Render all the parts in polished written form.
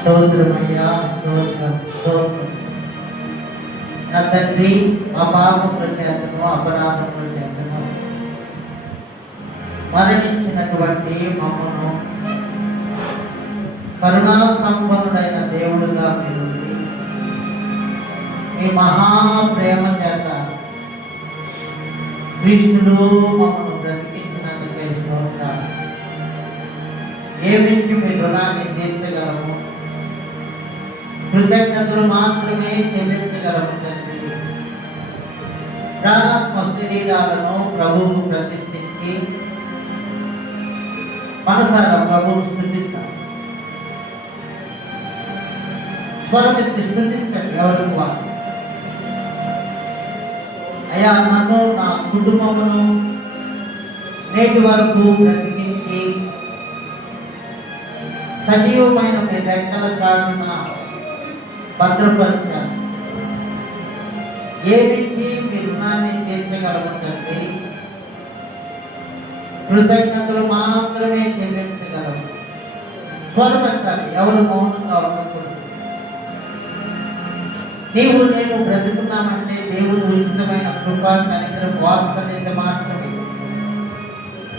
స్తోత్రమయ్యా, స్తోత్రం, స్తోత్రం. నా తండ్రి, మా పాపముల చేతను అపరాధముల చేతను మరణించినటువంటి మమ్మను కరుణా సంపన్నుడైన దేవుడుగా మీరు మీ మహాప్రేమ చేత క్రీస్తులో మమ్మల్ని బ్రతికించినందుకే స్తోత్రాలు. ఏమించి మీ రుణాన్ని తీర్చగలము, కృతజ్ఞతలు మాత్రమే చెల్లించగలము తండ్రి. ప్రాణాత్మ శరీరాలను ప్రభువు ప్రతిష్ఠించి మనసారా ప్రభువు స్థుతిద్దాం. స్వరమెత్తి స్థుతించండి ఎవరికి వారు. అయ్యా, నన్ను నా కుటుంబమును నేటి వరకు బ్రతికించి సజీవమైన మీ రెక్కల చాటున భద్రపరిచాను. ఏమిచ్చి మీ రుణాన్ని తీర్చగలము తండ్రి. కృతజ్ఞతలు మాత్రమే చెల్లించగలము. స్వరమెత్తాలి, ఎవరు మౌనంగా ఉండకూడదు. నీవు నేను బ్రతుకున్నామంటే దేవుడు ఉచితమైన కృపా కనికరం వాత్సల్యత మాత్రమే.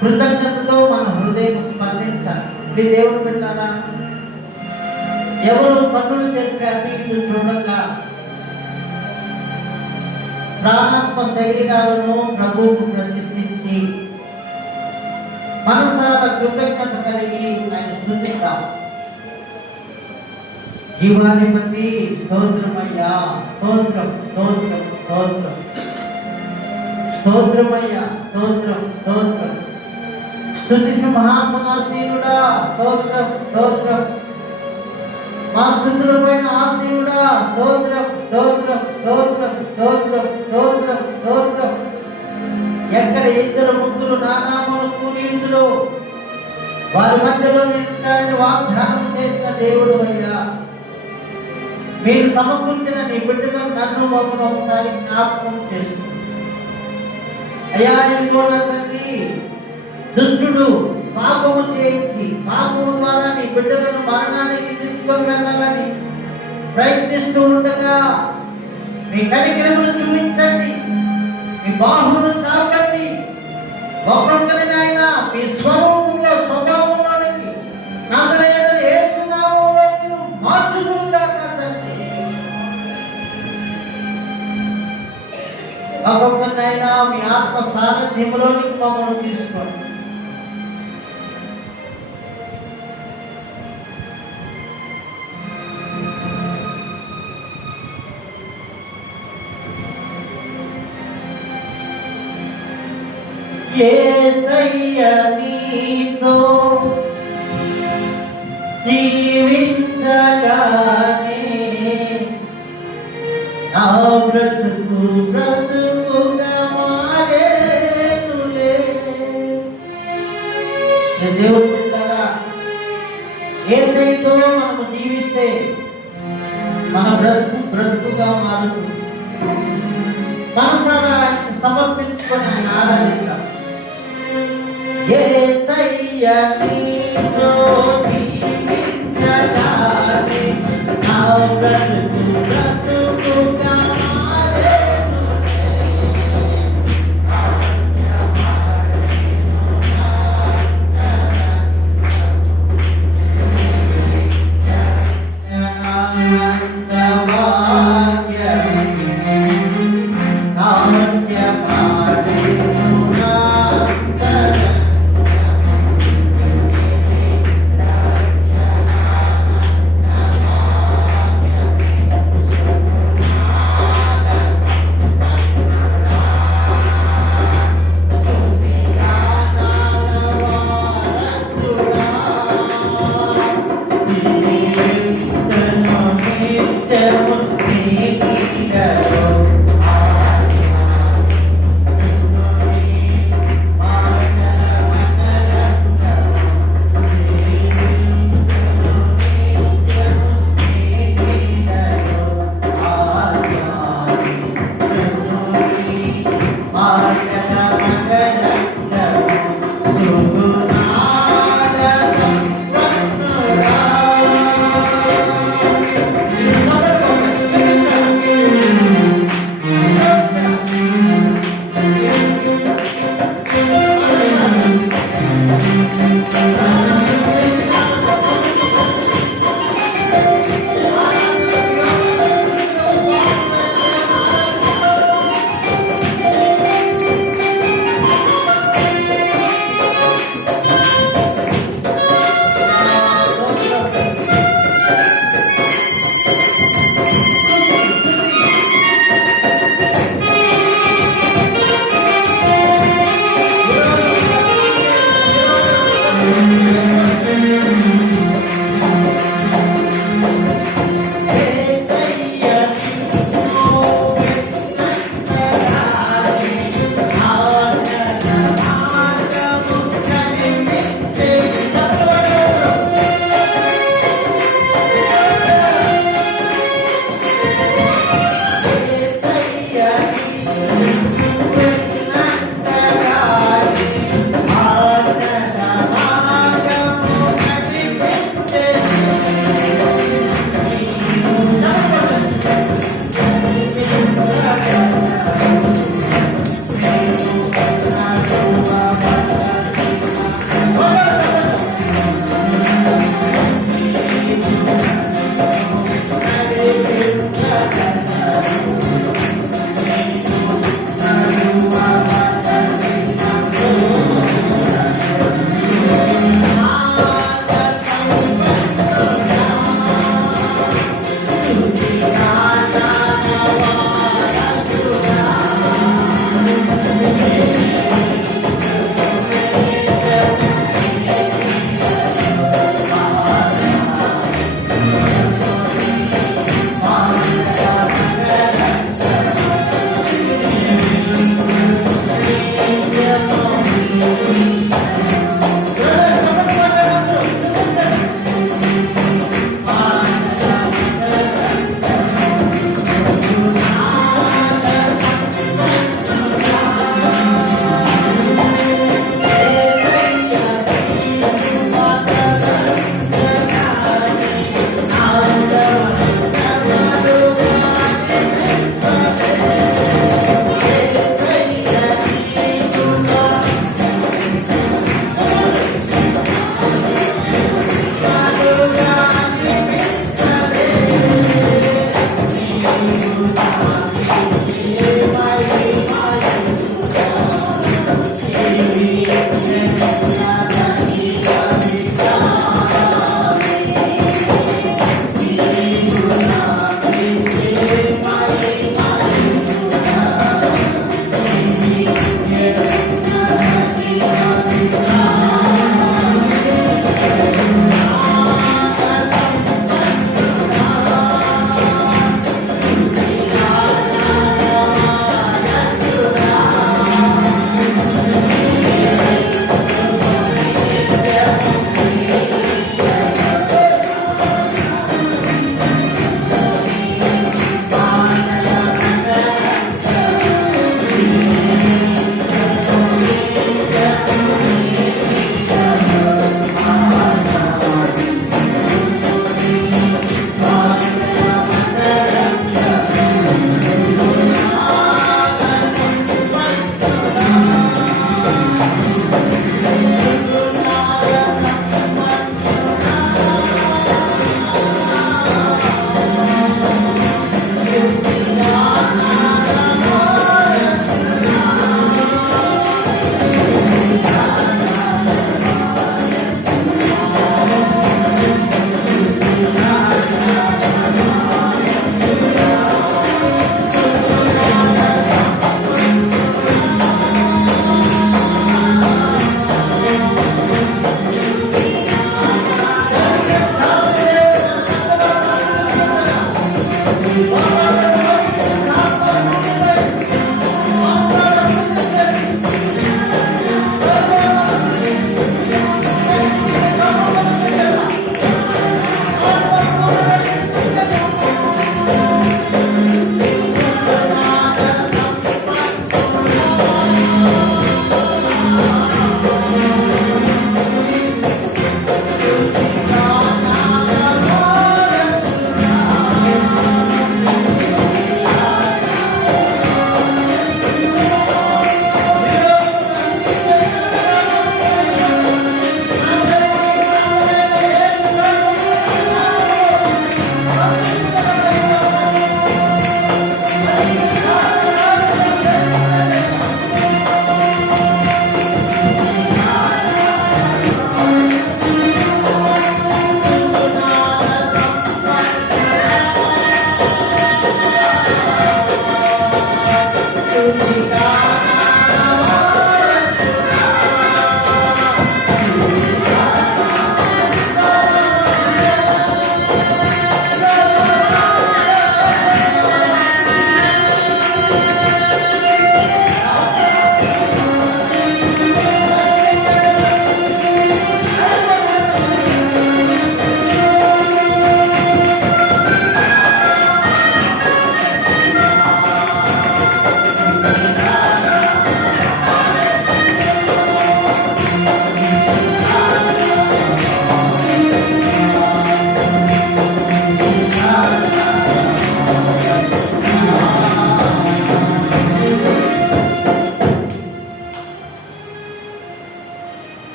కృతజ్ఞతతో మన హృదయం స్పందించాలి. ఇది దేవుడు పెట్టారా? ఎవరు కన్నులు తెరిచి అటు ఇటు చూడగా ప్రాణాత్మ శరీరాలను ప్రభువుకు ప్రతిష్ఠించి మనసారా కృతజ్ఞత కలిగి ఆయన స్తుతిద్దాం. జీవాధిపతి స్తోత్రమయ్యా, స్తోత్రం, స్తోత్రం, స్తోత్రం, స్తోత్రమయ్యా, స్తోత్రం, స్తోత్రం. స్తుతి సింహాసనాసీనుడా స్తోత్రం, స్తోత్రం. మా స్తుతుల పైన ఆసీనుడా స్తోత్రం, స్తోత్రం, స్తోత్రం, స్తోత్రం, స్తోత్రం, స్తోత్రం. ఎక్కడ ఇద్దరు ముగ్గురు నానామలు కూడి ఇందులో వారి మధ్యలో నింటారని వాగ్దానం చేసిన దేవుడు అయ్యా, మీరు సమకూర్చిన నీ బిడ్డలను నన్ను మమ్మల్ని ఒకసారి జ్ఞాపకం చేస్తుంది. అయ్యా, తండ్రి, దుష్టుడు పాపము చేయించి పాపము ద్వారా నీ బిడ్డలను మరణానికి తీసుకొని వెళ్ళాలని ప్రయత్నిస్తూ ఉండగా మీ కనికరమును చూపించండి, మీ బాహువును చాపండి. ఒక్కొక్కరిని ఆయన మీ స్వరూపంలో స్వభావంలోనికి నజరేయుడైన యేసు నామములో మీరు మార్చుదురుగాక తండ్రి. ఒక్కొక్కరినైనా మీ ఆత్మ సాన్నిధ్యంలోనికి మమ్మల్ని తీసుకోండి. యేసయ్య నీతో జీవించగానే నా బ్రతుకు బ్రతుకుగా మారేనులే. దేవుడు చెప్తారా, యేసయ్యతో మనము జీవిస్తే మన బ్రతుకు బ్రతుకుగా మారుతుంది. మనసారా ఆయనకు సమర్పించుకొని ఆయన ఆరాధిద్దాం. యేసయ్య నీతో జీవించగానే నా బ్రతుకు బ్రతుకుగా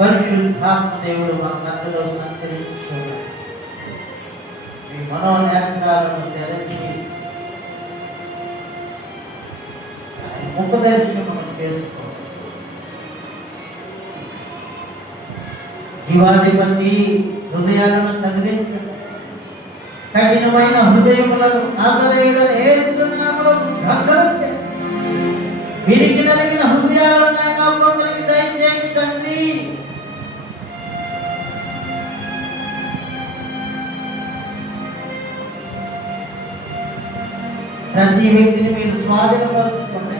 పరిశుద్ధాత్మ దేవుడు మన మధ్యలో సంచరిస్తున్నాడు. మీ మనోనేత్రాలను తెరచి ముఖదర్శనం మనం చేసుకోవాలి. జీవాధిపతి హృదయాలను కదిలించండి. కఠినమైన హృదయములను నాజరేయుడైన యేసు నామములో భద్రపరచండి. విరిగి నలిగిన హృదయాలను ఆయన కొందరికి దయచేయండి తండ్రి. ప్రతి వ్యక్తిని మీరు స్వాధీనపరుచుకోండి.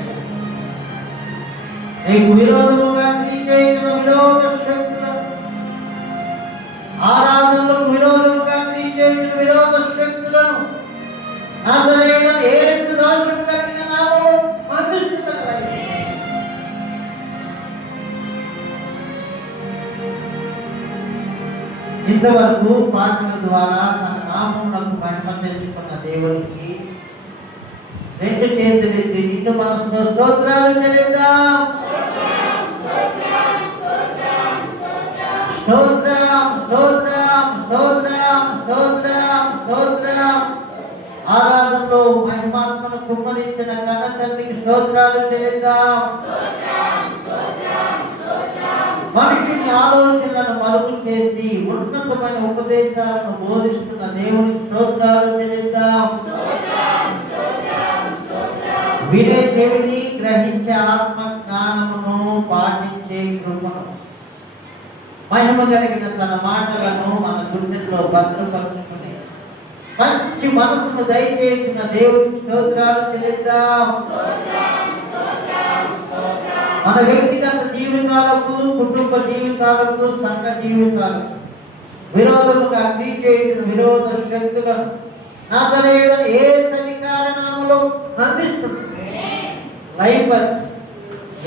నీకు విరోధముగా క్రియచేసిన విరోధ శక్తులను, ఆరాధనలకు విరోధముగా క్రియచేసిన విరోధ శక్తులను నాజరేయుడైన యేసు నామములో కలిగిన నామములో బంధించుటకై ఇంతవరకు పాటల ద్వారా తన నామమునకు మహిమ తెచ్చుకున్న దేవునికి రెండు చేతులెత్తి నిన్ను మనసులో స్తోత్రాలు చెల్లిద్దాం. స్తోత్రం స్తోత్రం స్తోత్రం స్తోత్రం స్తోత్రం. ఆరాధనలో మహిమాత్మను కుమ్మరించిన కన్న తండ్రికి స్తోత్రాలు చెల్లిద్దాం. మనిషిని ఆలోచనలను మరుగు చేసి ఉన్నతమైన ఉపదేశాలను బోధిస్తున్న దేవునికి స్తోత్రాలు చెల్లిద్దాం. వినే చెవిని గ్రహించే ఆత్మ జ్ఞానమును పాటించే కృపను, మహిమ కలిగిన తన మాటలను మన గుండెల్లో భద్రపరుచుకుని మంచి మనసును దయచేసిన దేవునికి స్తోత్రాలు చెల్లిద్దాం. మన వ్యక్తిగత జీవితాలకు, కుటుంబ జీవితాలకు, సంఘ జీవితాలకు విరోధముగా క్రియచేసిన విరోధ శక్తులను నాజరేయుడైన యేసు అధికారనామములో బంధిస్తుంది. లైపర్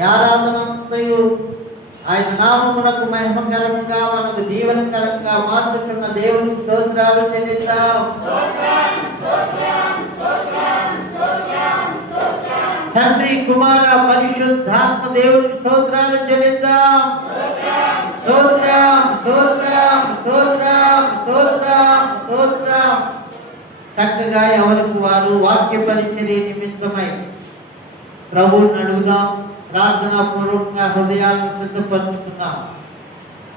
ఆరాధనంతయు ఆయన నామమునకు మహిమకరంగా మనకు దీవెనకరంగా మార్చుతున్న దేవునికి స్తోత్రాలు చెల్లిద్దాం. తండ్రి కుమార పరిశుద్ధాత్మ దేవునికి స్తోత్రాలు చెల్లిద్దాం. స్తోత్రం స్తోత్రం స్తోత్రం స్తోత్రం స్తోత్రం. చక్కగా ఎవరికి వారు వాక్య పరిచర్య నిమిత్తమై ప్రభువుని అడుగుదాం. ప్రార్థనా పూర్వకంగా హృదయాలను సిద్ధపరుచుకుందాం.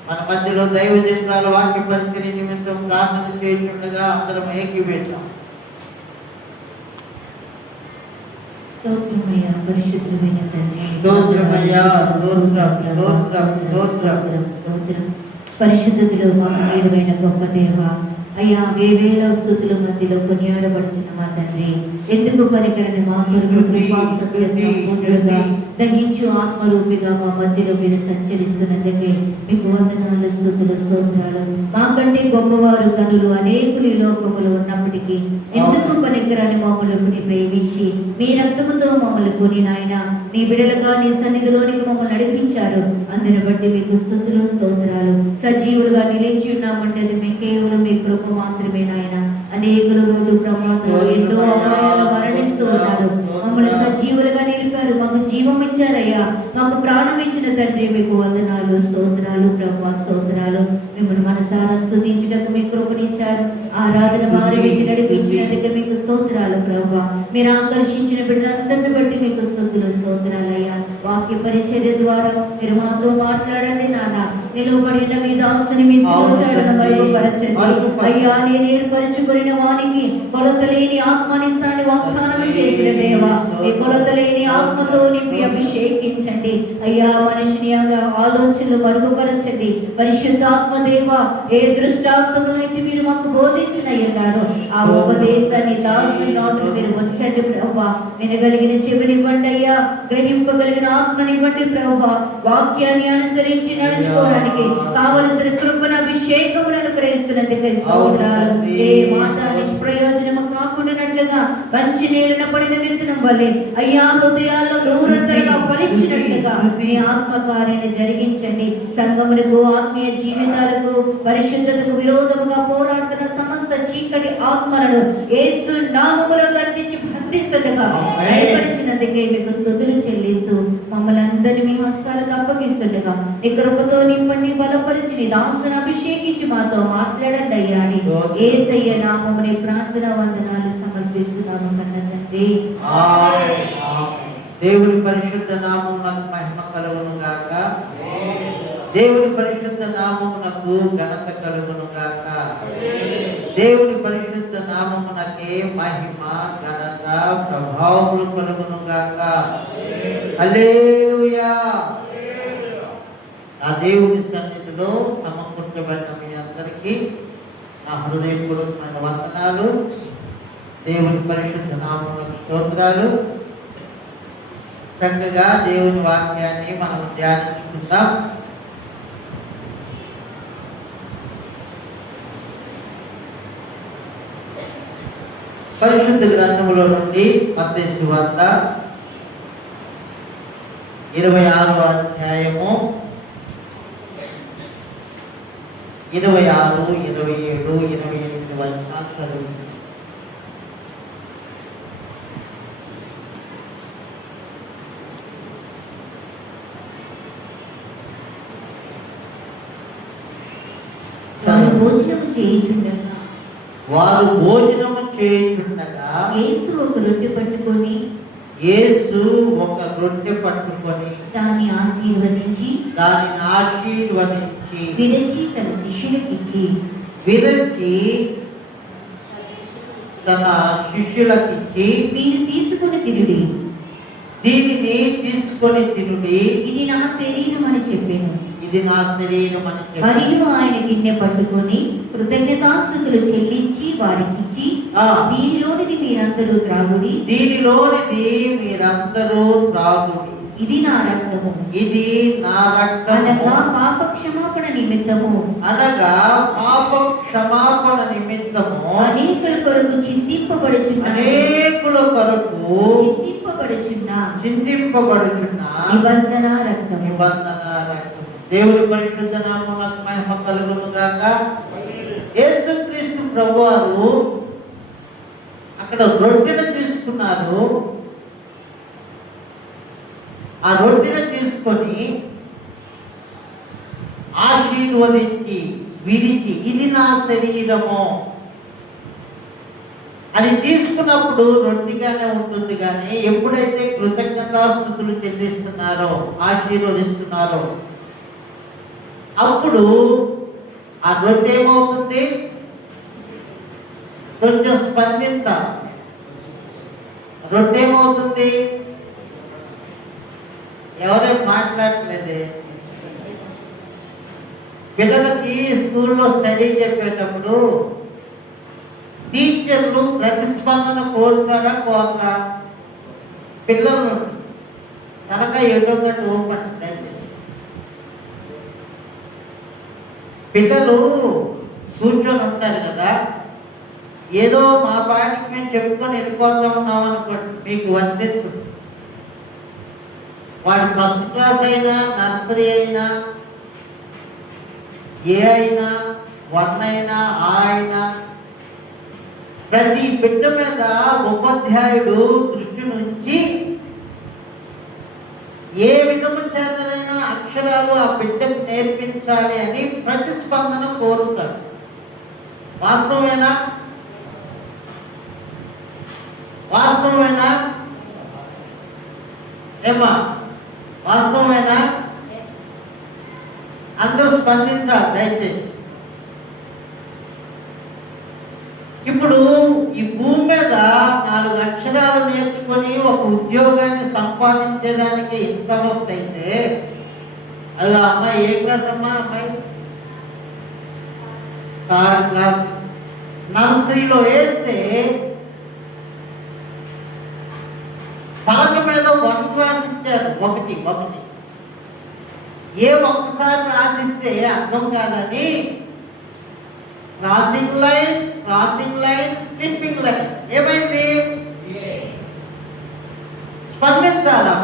మన మధ్యలో దైవజనురాలు వాక్య పరిచర్య నిమిత్తం ప్రార్థన చేస్తుండగా అందరం ఏకీవేద్దాం. స్తోత్రమయ్యా పరిశుద్ధమైన తండ్రి, స్తోత్రమయ్యా స్తోత్రం స్తోత్రం స్తోత్రం స్తోత్రం. పరిశుద్ధతలో మహనీయుడైన గొప్ప దేవ అయ్యా, వేవేల స్తుతుల మధ్యలో కొనియాడబడుచున్న మా తండ్రి, ఎందుకు పనికిరని మా కొరకు కృపా సత్య సంపూర్ణులుగా దహించు ఆత్మరూపిగా మా మధ్యలో మీరు సంచరిస్తున్నందుకే మీకు వందనాలు, స్తుతులు, స్తోత్రాలు. మాకంటే గొప్పవారు కనులు అనేకులు ఈ లోకములు ఉన్నప్పటికీ ఎందుకు పనికిరని మమ్మల్ని ప్రేమించి మీ రక్తముతో మమ్మల్ని కొని నాయన నీ బిడలుగా నీ సన్నిధిలోనికి మమ్మల్ని నడిపించారు. అందుని బట్టి మీకు స్తుతులు, స్తోత్రాలు. సజీవులుగా నిలిచి ఉన్నామంటే అది మీ కేవలం మీ కృప మాత్రమే నాయన. అనేకులు రోడ్డు ప్రమాదంలో ఎన్నో అపాయాలు మరణిస్తూ ఉన్నారు. మమ్మల్ని సజీవులుగా నిలిపారు, మాకు జీవం ఇచ్చారయ్యా, మాకు ప్రాణం ఇచ్చిన తండ్రి మీకు వందనాలు, స్తోత్రాలు ప్రభా, స్తోత్రాలు. మిమ్మల్ని మనసారా స్తుతించడానికి మీ కృపనిచ్చారు. ఆరాధన వారి వ్యక్తి నడిపించినందుకు మీకు స్తోత్రాలు ప్రభా. మీరు ఆకర్షించిన బిడ్డలందరిని బట్టి మీకు స్తుతులు, స్తోత్రాలయ్యా. వాక్య పరిచర్య ద్వారా మీరు మాతో మాట్లాడండి నాన్న. నిలువబడిన మీ దాసుని మీ సోచారణ మరుగుపరచండి అయ్యా. నేను ఏర్పరచుకున్న వానికి కొలతలేని ఆత్మనిస్తాన్ని వాగ్దానం చేసిన దేవా, ఈ కొలతలేని ఆత్మతో నింపి అభిషేకించండి అయ్యా. మనిషిని ఆలోచనలు మరుగుపరచండి పరిశుద్ధాత్మ దేవా. ఏ దృష్టాంతములైతే మీరు మాకు బోధించిన అన్నారు ఆ ఉపదేశాన్ని దాసుని నోటిని మీరు ఉంచండి ప్రభా. వినగలిగిన చెవినివ్వండి అయ్యా, గ్రహింపగలిగిన ఆత్మనివ్వండి ప్రభా. వాక్యాన్ని అనుసరించి నడుచుకోవడానికి కావలసిన కృపణ అభిషేకమును అనుగ్రహిస్తున్నందుకు స్తోత్రాలు. ఏ మాట నిష్ప్రయోజనము కాకుండానట్లుగా మంచి నేలన పడిన విత్తనం వల్లే అయ్యా హృదయాల్లో దూరంతరగా ఫలించినట్లుగా మీ ఆత్మకార్యాన్ని జరిగించండి. సంఘములకు, ఆత్మీయ జీవితాలకు, పరిశుద్ధతకు విరోధముగా పోరాడుతున్న సమస్త చీకటి ఆత్మలను యేసు నామములో గద్దించి కీర్తిస్తుండగా ఆమేన్. బయలుపరిచినందుకే మీకు స్తుతులు చెల్లిస్తూ మమ్మల్ని అందరినీ మీ హస్తాలకు అప్పగిస్తుండగా నీ కృపతో నింపండి బలపరిచి నీ దాసును అభిషేకించి మాతో మాట్లాడండి అయ్యా అని యేసయ్య నామముని ప్రార్థన వందనాలు సమర్పిస్తున్నాము కన్న తండ్రి. ఆమేన్. దేవుని పరిశుద్ధ నామమునకు మహిమ కలుగును గాక. దేవుని పరిశుద్ధ నామమునకు ఘనత కలుగును గాక. దేవుని పరిశుద్ధ నామమునకే మహిమ ఘనత ప్రభావములు కలుగును గాక. హల్లెలూయా. నా దేవుని సన్నిధిలో సమకూర్చబడిన మీ అందరికీ నా హృదయపూర్వకమైన వందనాలు. దేవుని పరిశుద్ధ నామమునకు స్తోత్రాలు. చక్కగా దేవుని వాక్యాన్ని మనం ధ్యానించుకుందాం. పరిశుద్ధ గ్రంథములో నుండి మత్తయి సువార్త 26వ అధ్యాయము 26, 27, 28 వచనాలు చదువుతుంది. వారు భోజనము చేయుచుండగా వారు భోజనము చేయుచుండగా యేసు ఒక రొట్టె పట్టుకొని యేసు ఒక రొట్టె పట్టుకొని దాన్ని ఆశీర్వదించి దానిని ఆశీర్వదించి విరచి తన శిష్యులకిచ్చి విరచి తన శిష్యులకిచ్చి మీరు తీసుకుని తినుడి, దీనిని తీసుకొని తినుడి, ఇది నా శరీరం అని చెప్పాను. ఇది నా శరీరం అని చెప్పి మరియు ఆయన గిన్నె పట్టుకొని కృతజ్ఞతాస్తుతులు చెల్లించి వారికిచ్చి దీనిలోనిది మీరందరూ త్రాగుడి, దీనిలోనిది మీరందరూ త్రాగుడి, ఇది నా రక్తము, ఇది నా రక్తము, అనగా పాప క్షమాపణ నిమిత్తము, అనగా పాప క్షమాపణ నిమిత్తము అనేకుల కొరకు చిందింపబడుచున్న అనేకుల కొరకు చిందింపబడుచున్న నిబంధన రక్తము. నిబంధన రక్తము. దేవుని పరిశుద్ధ నామమునకు మహిమ కలుగును గాక. యేసుక్రీస్తు ప్రభువారు అక్కడ రొట్టెను తీసుకున్నారు. ఆ రొట్టెను తీసుకొని ఆశీర్వదించి విరిచి ఇది నా శరీరము అది తీసుకున్నప్పుడు రొట్టెగానే ఉంటుంది, కానీ ఎప్పుడైతే కృతజ్ఞతాస్తుతులు చెల్లిస్తున్నారో ఆశీర్వదిస్తున్నారో అప్పుడు ఆ రొట్టె ఏమవుతుంది? కొంచెం స్పందించాలి. రొట్టె ఏమవుతుంది? ఎవరేం మాట్లాడలేదే. పిల్లలకి స్కూల్లో స్టడీ చెప్పేటప్పుడు టీచర్లు ప్రతిస్పందన కోరుతారా కోరరా? పిల్లలు తనగా ఎటువంటి ఓపెన్ పిల్లలు కూర్చొని ఉంటారు కదా, ఏదో మా పాటికి మేము చెప్పుకొని వెళ్ళిపోతా ఉన్నాం అనుకోండి, మీకు వర్తించు. వాడు ఫస్ట్ క్లాస్ అయినా నర్సరీ అయినా ఏ అయినా 1 అయినా ఆ అయినా ప్రతి బిడ్డ మీద ఉపాధ్యాయుడు దృష్టి నుంచి ఏ విధము చేతనైనా అక్షరాలు ఆ బిడ్డకు నేర్పించాలి అని ప్రతిస్పందన కోరుతాడు. వాస్తవమేనా? వాస్తవమేనా ఏమా? వాస్తవమేనా? అందరూ స్పందించాలి దయచేసి. ఇప్పుడు ఈ భూమి మీద 4 అక్షరాలు నేర్చుకొని ఒక ఉద్యోగాన్ని సంపాదించేదానికి ఇంత వస్తైతే, అది అమ్మాయి ఏ క్లాస్ అమ్మా? అమ్మాయి 3rd క్లాస్. నర్సరీలో వేస్తే పలక మీద 1 క్లాస్ ఇచ్చారు. ఒకటి ఏ ఒక్కసారి రాసిస్తే అర్థం కాదని క్రాసింగ్ లైన్, స్లిప్పింగ్ లైన్. ఏమైంది? స్పందించాలా?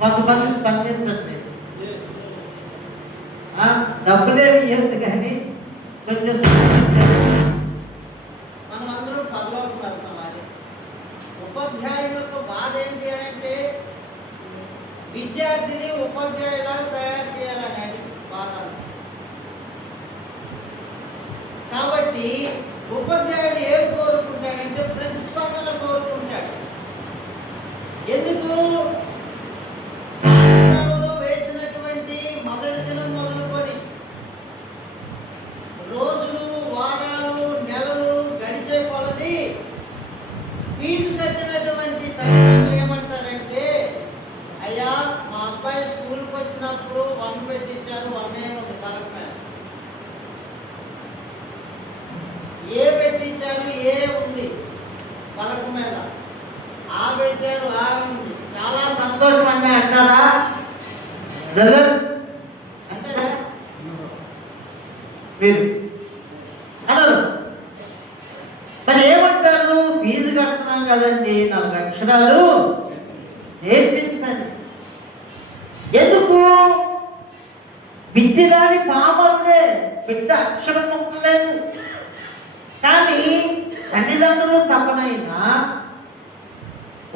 కొంతమంది స్పందించట్లేదు. డబ్బులేమి ఇవ్వదు కానీ కొంచెం మనం అందరం పరలోకం వెళ్తాం. అది ఉపాధ్యాయులు బాధ ఏంటి అని అంటే విద్యార్థిని ఉపాధ్యాయులా తయారు చేయాలనేది బాధ. కాబట్టి ఉపాధ్యాయుడు ఏం కోరుకుంటాడంటే ప్రతిస్పందన కోరుకుంటాడు. ఎందుకు? పాఠశాలలో వేసినటువంటి మొదటి దినం మొదలుకొని రోజులు, వారాలు, నెలలు గడిచే కొలది ఫీజు కట్టినటువంటి తల్లిదండ్రులు ఏమంటారంటే, అయ్యా మా అబ్బాయి స్కూల్కి వచ్చినప్పుడు 1 పెట్టించారు, 1 ఏముంది పలక మీద, ఏ పెట్టించారు, ఏ ఉంది పలక మీద, ఆ పెట్టారు, ఆ ఉంది. చాలా సంతోషం అంటే అంటారా బ్రదర్? అంటారా మీరు? అనరు. మరి ఏమంటారు? ఫీజు కడుతున్నాం కదండి, 4 అక్షరాలు నేర్పించండి. ఎందుకు? విద్య రాని పామరుడే, బిడ్డ అక్షరం మొక్కలేదు. కానీ తల్లిదండ్రులు తపనైనా,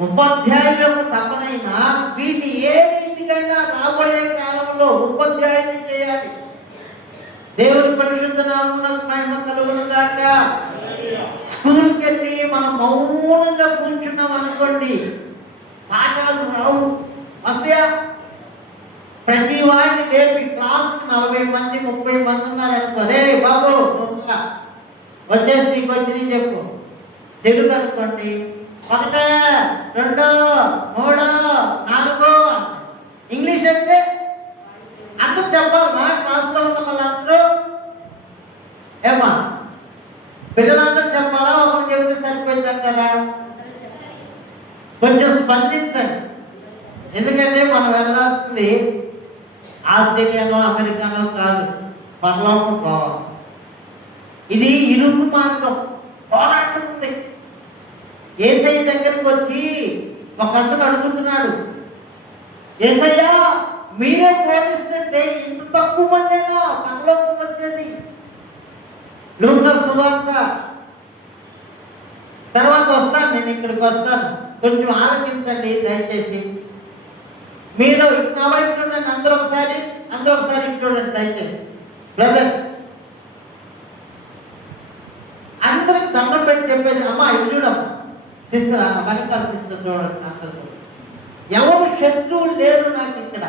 ఉపాధ్యాయులకు తపనైనా వీటి ఏ రీతికైనా రాబోయే కాలంలో ఉపాధ్యాయుని చేయాలి. దేవుని పరిశుద్ధ నామమునకు మహిమ కలుగును గాక. స్కూల్కి వెళ్ళి మనం మౌనంగా కూర్చున్నాం అనుకోండి, పాఠాలు రావు. వస్తాయా? ప్రతి వాడిని లేపి క్లాస్కి 40 మంది 30 మంది ఉన్నారనుకో, రే బాబు వచ్చేసి నీకు వచ్చి చెప్పు. తెలుగు అనుకోండి, 1 2 3 4. ఇంగ్లీష్ అయితే అందరూ చెప్పాలన్నా? క్లాస్లో ఉన్న వాళ్ళందరూ ఏమా పిల్లలందరూ చెప్పాలా? ఒకరు చెబితే సరిపోయిందంటారా? కొంచెం స్పందించండి. ఎందుకంటే మనం వెళ్ళాల్సింది ఆస్ట్రేలియానో అమెరికానో కాదు, పరలోకం పోవాలి. ఇది ఇరుకు మార్గం, పోరాటం ఉంది. యేసయ్య దగ్గరికి వచ్చి ఒక అతను అడుగుతున్నాడు, యేసయ్యా మీరే బోధిస్తుంటే ఇంత తక్కువ మందేనా పరలోకం వచ్చేది? లూకా సువార్త తర్వాత వస్తాను, నేను ఇక్కడికి వస్తాను, కొంచెం ఆలోచించండి దయచేసి. మీలో నా వైపు చూడండి, అందరూ ఒకసారి చూడండి దయచేసి. బ్రదర్ అందరికి దండం పెట్టి చెప్పేది, అమ్మా ఇది చూడమ్మా, సిస్టర్ మణిపాల్ సిస్టర్ చూడండి, అందరూ ఎవరు శత్రువులు లేరు నాకు ఇక్కడ.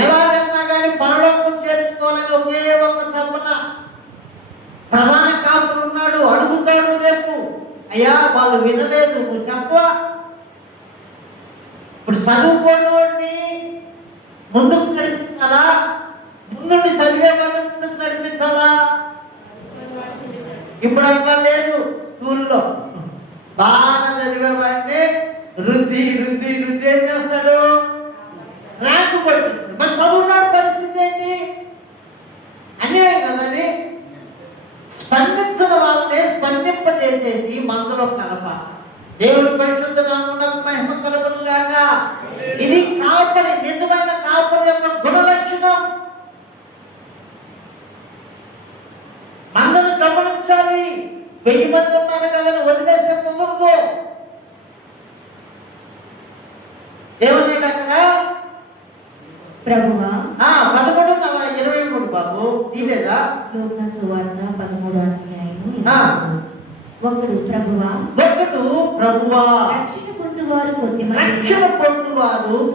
ఎలాగన్నా కానీ పరలోకం చేర్చుకోవాలని ఒకే ఒక తపన. ప్రధాన కాపుడు ఉన్నాడు, అడుగుతాడు రేపు, అయ్యా వాళ్ళు వినలేదు, నువ్వు చెప్పవా? ఇప్పుడు చదువుకోండి ముందుకు నడిపించాలా? ముందుండి చదివేవాడిని ముందుకు నడిపించాలా? ఇప్పుడు అట్లా లేదు. స్కూల్లో బాగా చదివేవాడిని రుద్ది ఏం చేస్తాడు? ర్యాంకు పడుతుంది. మరి చదువున్నాడు పరిస్థితి ఏంటి? అన్యాయం కదని స్పందించిన వాళ్ళనే స్పందింపజేసేసి మందులో కలప. దేవుడి పరిశుద్ధ నామమునకు మహిమ కలుగును గాక. ఇది కాపరి, నిజమైన కాపరి యొక్క గుణలక్షణం. మందను గమనించాలి. 1000 మంది ఉన్నారు కదా వదిలేసే కుదరదు. ఏమన్నాడు అక్కడ? ప్రభువా 13:23 బాబు తీలేదా? లూకా సువార్త 13వ అధ్యాయము. ఒకడు ప్రభువా రక్షణ పొందువారు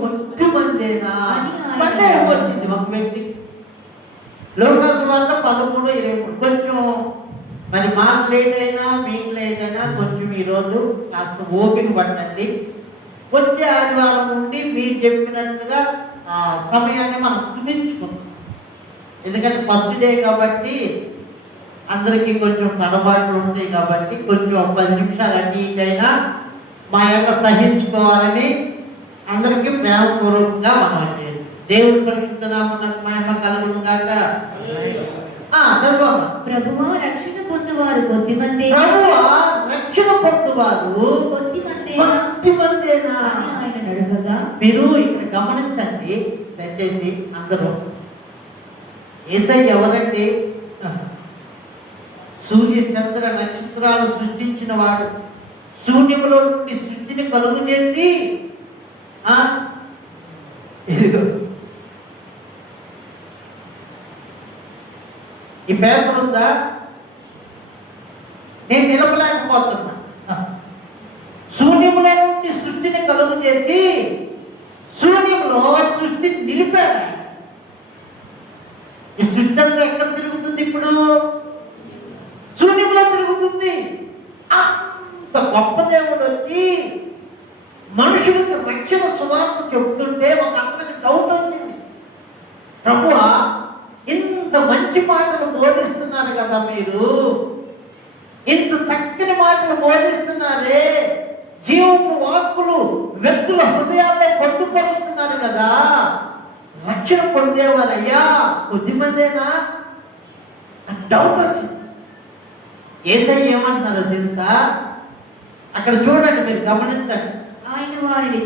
కొద్దిమందేనా అని సందేహం వచ్చింది ఒక వ్యక్తి. లూకా సువార్త 13:23. కొంచెం మరి మాకు లేట్ అయినా మీకు లేట్ అయినా కొంచెం ఈరోజు కాస్త ఓపిక పట్టండి. వచ్చే ఆదివారం నుండి మీరు చెప్పినట్టుగా ఆ సమయాన్ని మనం కుదించుకుంటాం. ఎందుకంటే ఫస్ట్ డే కాబట్టి అందరికీ కొంచెం తడబాట్లు ఉంటాయి కాబట్టి కొంచెం 10 నిమిషాలు అటు ఇటు అయినా మా యొక్క సహించుకోవాలని అందరికీ ప్రేమపూర్వకంగా మనం చేయాలి. దేవుడి పరిశుద్ధ నామమునకు మహిమ కలుగును గాక. చదువు. ప్రభువా రక్షణ పొందువారు కొద్దిమందే కొద్దిమందేనా అని ఆయన అడగగా. మీరు ఇక్కడ గమనించండి దయచేసి అందరూ. యేసయ్య ఎవరండి? సూర్య చంద్ర నక్షత్రాలు సృష్టించిన వాడు, శూన్యములో నుండి సృష్టిని కలుగు చేసి ఇదిగో ఈ పేపర్ ఉందా, నేను నిలపలేకపోతున్నా. శూన్యములో నుండి సృష్టిని కలుగు చేసి శూన్యంలో సృష్టిని నిలిపాడు. ఈ సృష్టి అంతా ఎక్కడ తిరుగుతుంది? ఇప్పుడు శూన్యంలో తిరుగుతుంది. అంత గొప్ప దేవుడు వచ్చి మనుషులకు రక్షణ సువార్త చెబుతుంటే ఒక అతనికి డౌట్ వచ్చింది. ప్రభువా, ఇంత మంచి మాటలు బోధిస్తున్నారు కదా మీరు, ఇంత చక్కని మాటలు బోధిస్తున్నారే, జీవపు వాక్కులు వ్యక్తుల హృదయాల్లో పొందుపరుస్తున్నారు కదా, రక్షణ పొందేవారయ్యా కొద్దిమందేనా? డౌట్ వచ్చింది. యేసయ్య ఏమంటున్నారో తెలుసా? అక్కడ చూడండి, మీరు గమనించండి. ఆయన వారిని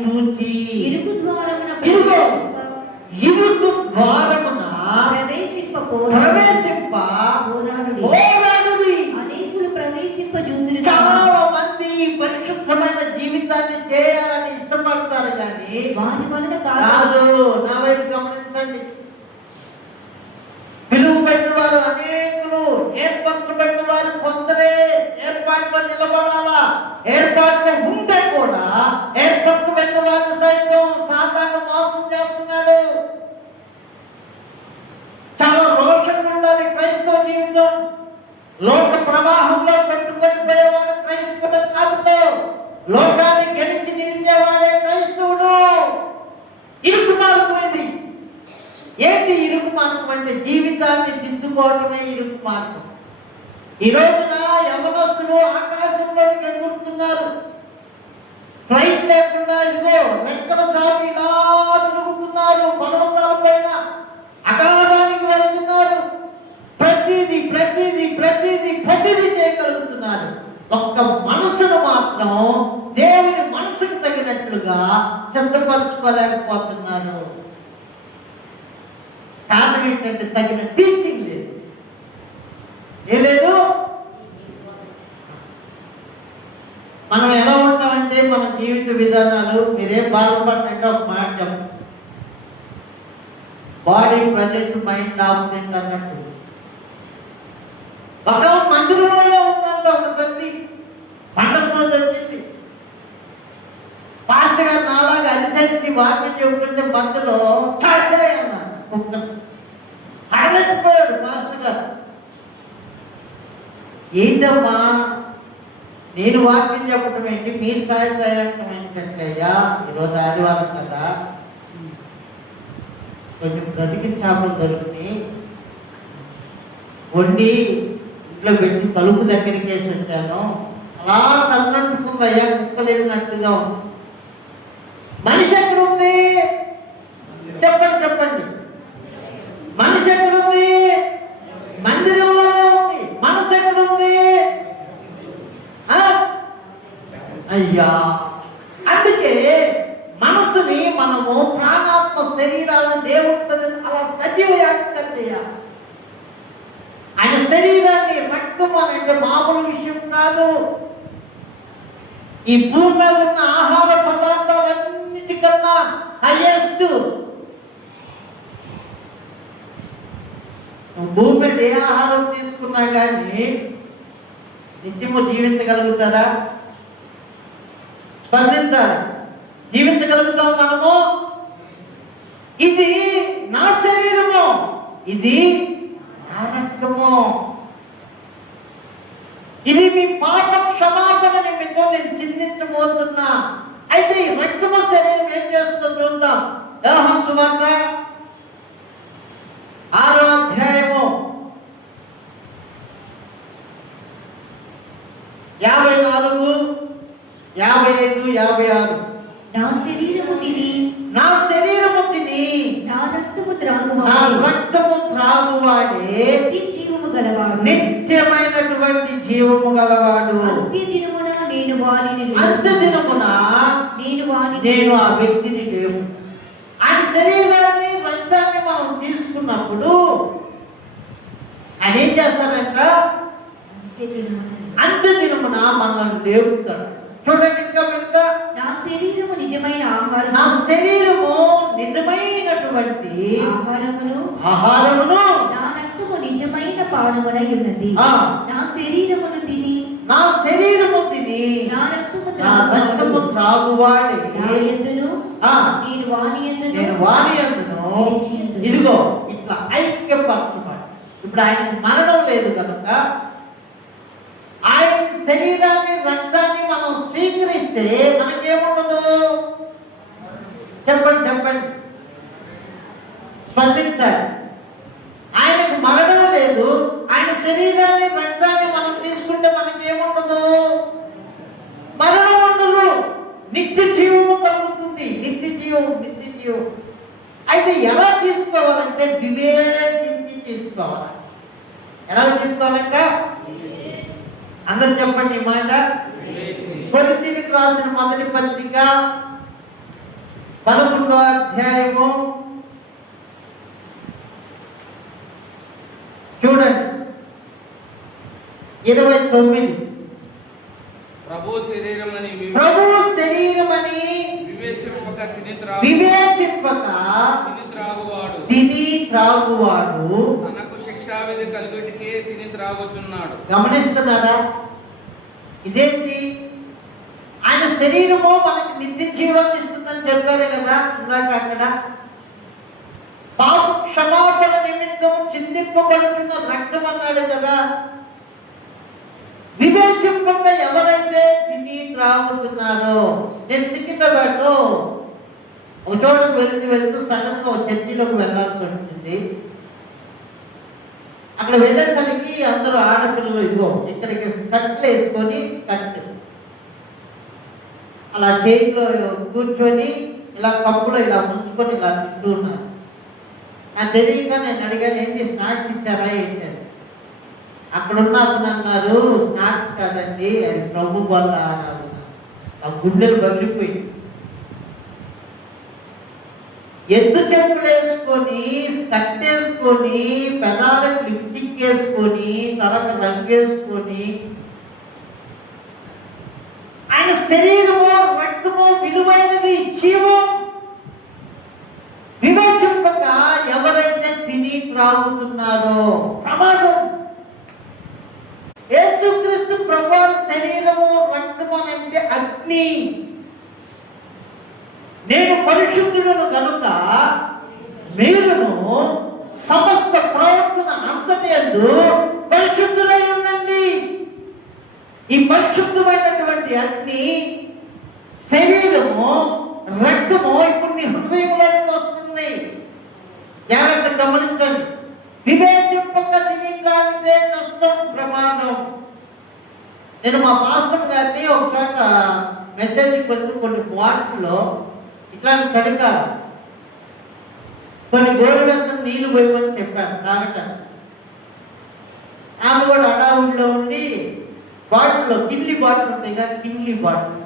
చూచి ఇరుకు ద్వారమున ప్రవేశింప పోరాడుడి. అనేకులు ప్రవేశింపజూదురు. చాలా మంది పరిశుద్ధమైన జీవితాన్ని చేయాలని ఇష్టపడతారు కానీ వారి వలన కాదు. నా వైపు గమనించండి. పిలువు పెట్టిన వారు అనేకులు, ఏర్పాట్లు పెట్టిన వారు కొందరే. ఏర్పాట్లో నిలబడాలా, ఏర్పాట్లో ఉంటే కూడా ఏర్పాట్లు పెట్టిన వారిని సైతం సాధారణ మోసం చేస్తున్నాడు. చాలా రోషంగా ఉండాలి క్రైస్తవ జీవితం. లోక ప్రవాహంలో పెట్టుకొని పోయేవాడు క్రైస్తవుడు కాదు. లోకాన్ని గెలిచి నిలిచేవాడే క్రైస్తవుడు. ఇరుకు మార్గమేది. ఏంటి ఇరుకు మార్గం అంటే? జీవితాన్ని దిద్దుకోవడమే ఇరుకు మార్గం. ఈ రోజున యవనస్తులు ఆకాశంలోకి ఎగురుతున్నారు. ఫ్లైట్ లేకుండా ఇదిగో రెక్కల చాపి ఇలా తిరుగుతున్నారు. పర్వతాల పైన అకాలానికి వెళ్తున్నారు. ప్రతిదీ ప్రతిదీ ప్రతిదీ ప్రతిదీ చేయగలుగుతున్నారు. ఒక్క మనసును మాత్రం దేవుని మనసుకు తగినట్లుగా సిద్ధపరచుకోలేకపోతున్నారు. కారణం ఏంటంటే తగిన టీచింగ్ లేదు. ఏ లేదు? మనం ఎలా ఉంటామంటే మన జీవిత విధానాలు, మీరేం బాధపడినట్టు ఒక మాట చెప్పండి. బాడీ ప్రజెంట్, మైండ్ ఆబ్సెంట్ అన్నట్టు. ఒక మందిరంలో ఉందంట ఒక తల్లి, పండగ రోజు వచ్చింది. పాస్టర్ గారు నాలాగా అరిసరిసి వాక్యం చెబుతుంటే మధ్యలో చాచాయి అన్నారు. అడగలేకపోయాడు పాస్టర్ గారు. ఏంటమ్మా, నేను వాక్యం చెప్పడం ఏంటి, మీరు సాయం చేయటం ఏంటంటే, అయ్యా ఈరోజు ఆదివారం కదా, కొంచెం బ్రతికి చేపలు దొరుకుతాయి, వండి ఇంట్లో పెట్టి తలుపు దగ్గరికి వేసి వచ్చాను. అలా తన్నట్టుకుంది అయ్యా, కుక్కలేనట్టుగా ఉంది. మనిషి ఎక్కడుంది చెప్పండి చెప్పండి. మనిషి ఎక్కడుంది? మందిరంలోనే ఉంది. మనసు ఎక్కడుంది? అయ్యా, అందుకే మనసుని మనము ప్రాణాత్మ శరీరాలను దేవుడు అలా సజీవ యాగం చేయాలి. ఆయన శరీరాన్ని రక్తం అని అంటే మామూలు విషయం కాదు. ఈ భూమి మీద ఉన్న ఆహార పదార్థాలన్నిటికన్నా హైయెస్ట్. భూమి మీద ఏ ఆహారం తీసుకున్నా కానీ నిత్యము జీవించగలుగుతారా? స్పందించాలి. జీవించగలుగుతాం మనము. ఇది నా శరీరము, ఇది నా రక్తము, ఇది మీ పాప క్షమాపణ నిమిత్తం నేను చిందించబోతున్నా. అయితే ఈ రక్తము శరీరం ఏం చేస్తుందో చూద్దాం. యోహాను సువార్త 6వ అధ్యాయము 54, 55, 56. నా శరీరము తిని నా రక్తము త్రాగువాడే నిత్యమైనటువంటి జీవము గలవాడు. అంత్యదినమున నేను ఆ వ్యక్తిని లేవు. ఆయన శరీరాన్ని రక్తాన్ని మనం తీసుకున్నప్పుడు ఆయన ఏం చేస్తారంట? అంత్యదినమున మనల్ని లేపుతాడు. చూడండి ఇంకా మిగతా, నా శరీరము నిజమైన ఆహారం, నా శరీరము నిజమైనటువంటి ఆహారమును, నా రక్తము నిజమైన పానమునై ఉన్నది. నా శరీరమును తిని నా శరీరము తిని నా రక్తము త్రాగువాడే నేను వాని యందును ఇదిగో ఇట్లా ఐక్యపరచువాడు. ఇప్పుడు ఆయనకు మరణం లేదు కనుక ఆయన శరీరాన్ని రక్తాన్ని మనం స్వీకరిస్తే మనకేముండదు? చెప్పండి, స్పందించాలి. ఆయనకు మరణం లేదు, ఆయన శరీరాన్ని రక్తాన్ని మనం తీసుకుంటే మనకేముండదు? మరణం ఉండదు, నిత్య జీవము కలుగుతుంది. నిత్య జీవం. అయితే ఎలా తీసుకోవాలంటే వివేచించి తీసుకోవాలి. ఎలా తీసుకోవాలంట? అందరూ చెప్పండి ఈ మాట. కొరింథీయులకు రాసిన మొదటి పత్రిక 11వ అధ్యాయము చూడండి 29. ప్రభు శరీరమని వివేచింపక తిని త్రాగువాడు తనకు శిక్షావిధి కలుగుటికే తిని త్రాగుచున్నాడు. గమనిస్తున్నారా? ఇదేంటి? ఆయన శరీరము మనకి నిత్య జీవం ఇస్తుందని చెప్పారు కదా ఇందాక అక్కడ. పాప క్షమాపణ నిమిత్తం చిందింపబడుతున్న రక్తం అన్నాడు కదా. వివేచింపక ఎవరైతే తిని త్రాగుతున్నారో, నేను సికింద్రాబాద్ ఒక చోటకు వెళ్తూ సడన్ గా ఒక చర్చిలోకి వెళ్ళాల్సి ఉంటుంది. అక్కడ వెళ్ళేసరికి అందరూ ఆడపిల్లలు ఇదిగో ఇక్కడికి స్కర్ట్లు వేసుకొని అలా చేతిలో కూర్చొని ఇలా కప్పులో ఇలా ముంచుకొని ఇలా తింటూ ఉన్నారు. నాకు తెలియక నేను అడిగాను, ఏంటి స్నాక్స్ ఇచ్చారా ఏంటి? అక్కడ ఉన్న అతను అన్నారు, స్నాక్స్ కాదండి, అది ప్రభు వల్ల అన్నారు. ఆ గుండెలు బగిలిపోయి ఎద్దు చెప్పులు వేసుకొని కట్టేసుకొని పెదాలకు లిప్స్టిక్ వేసుకొని తలకు రంగేసుకొని ఆయన శరీరము రక్తము విలువైనది, జీవం వివేచింపక ఎవరైతే తిని త్రాగుతున్నారో ప్రమాదం. యేసుక్రీస్తు ప్రభువు శరీరము రక్తము అంటే అగ్ని. నేను పరిశుద్ధుడను కనుక మీరును సమస్త ప్రవర్తన అంతటి యందు పరిశుద్ధులై ఉండండి. ఈ పరిశుద్ధమైనటువంటి అగ్ని శరీరము రక్తము ఇప్పుడు నీ హృదయంలోకి వస్తుంది. జాగ్రత్త గమనించండి. వివేచింపక తిని త్రాగితే నష్టం, ప్రమాదం. నేను మా పాస్టర్ గారిని ఒక చోట మెసేజ్ కొన్ని బాటిల్లో ఇట్లాంటి చలికాలం కొన్ని గోరువెచ్చని నీళ్లు పోయమని చెప్పాను తాగటానికి. ఆమె కూడా అడావుడిలో ఉండి బాటిల్లో కిన్లీ బాటిల్ ఉంటాయి కదా, కిన్లీ బాటిల్,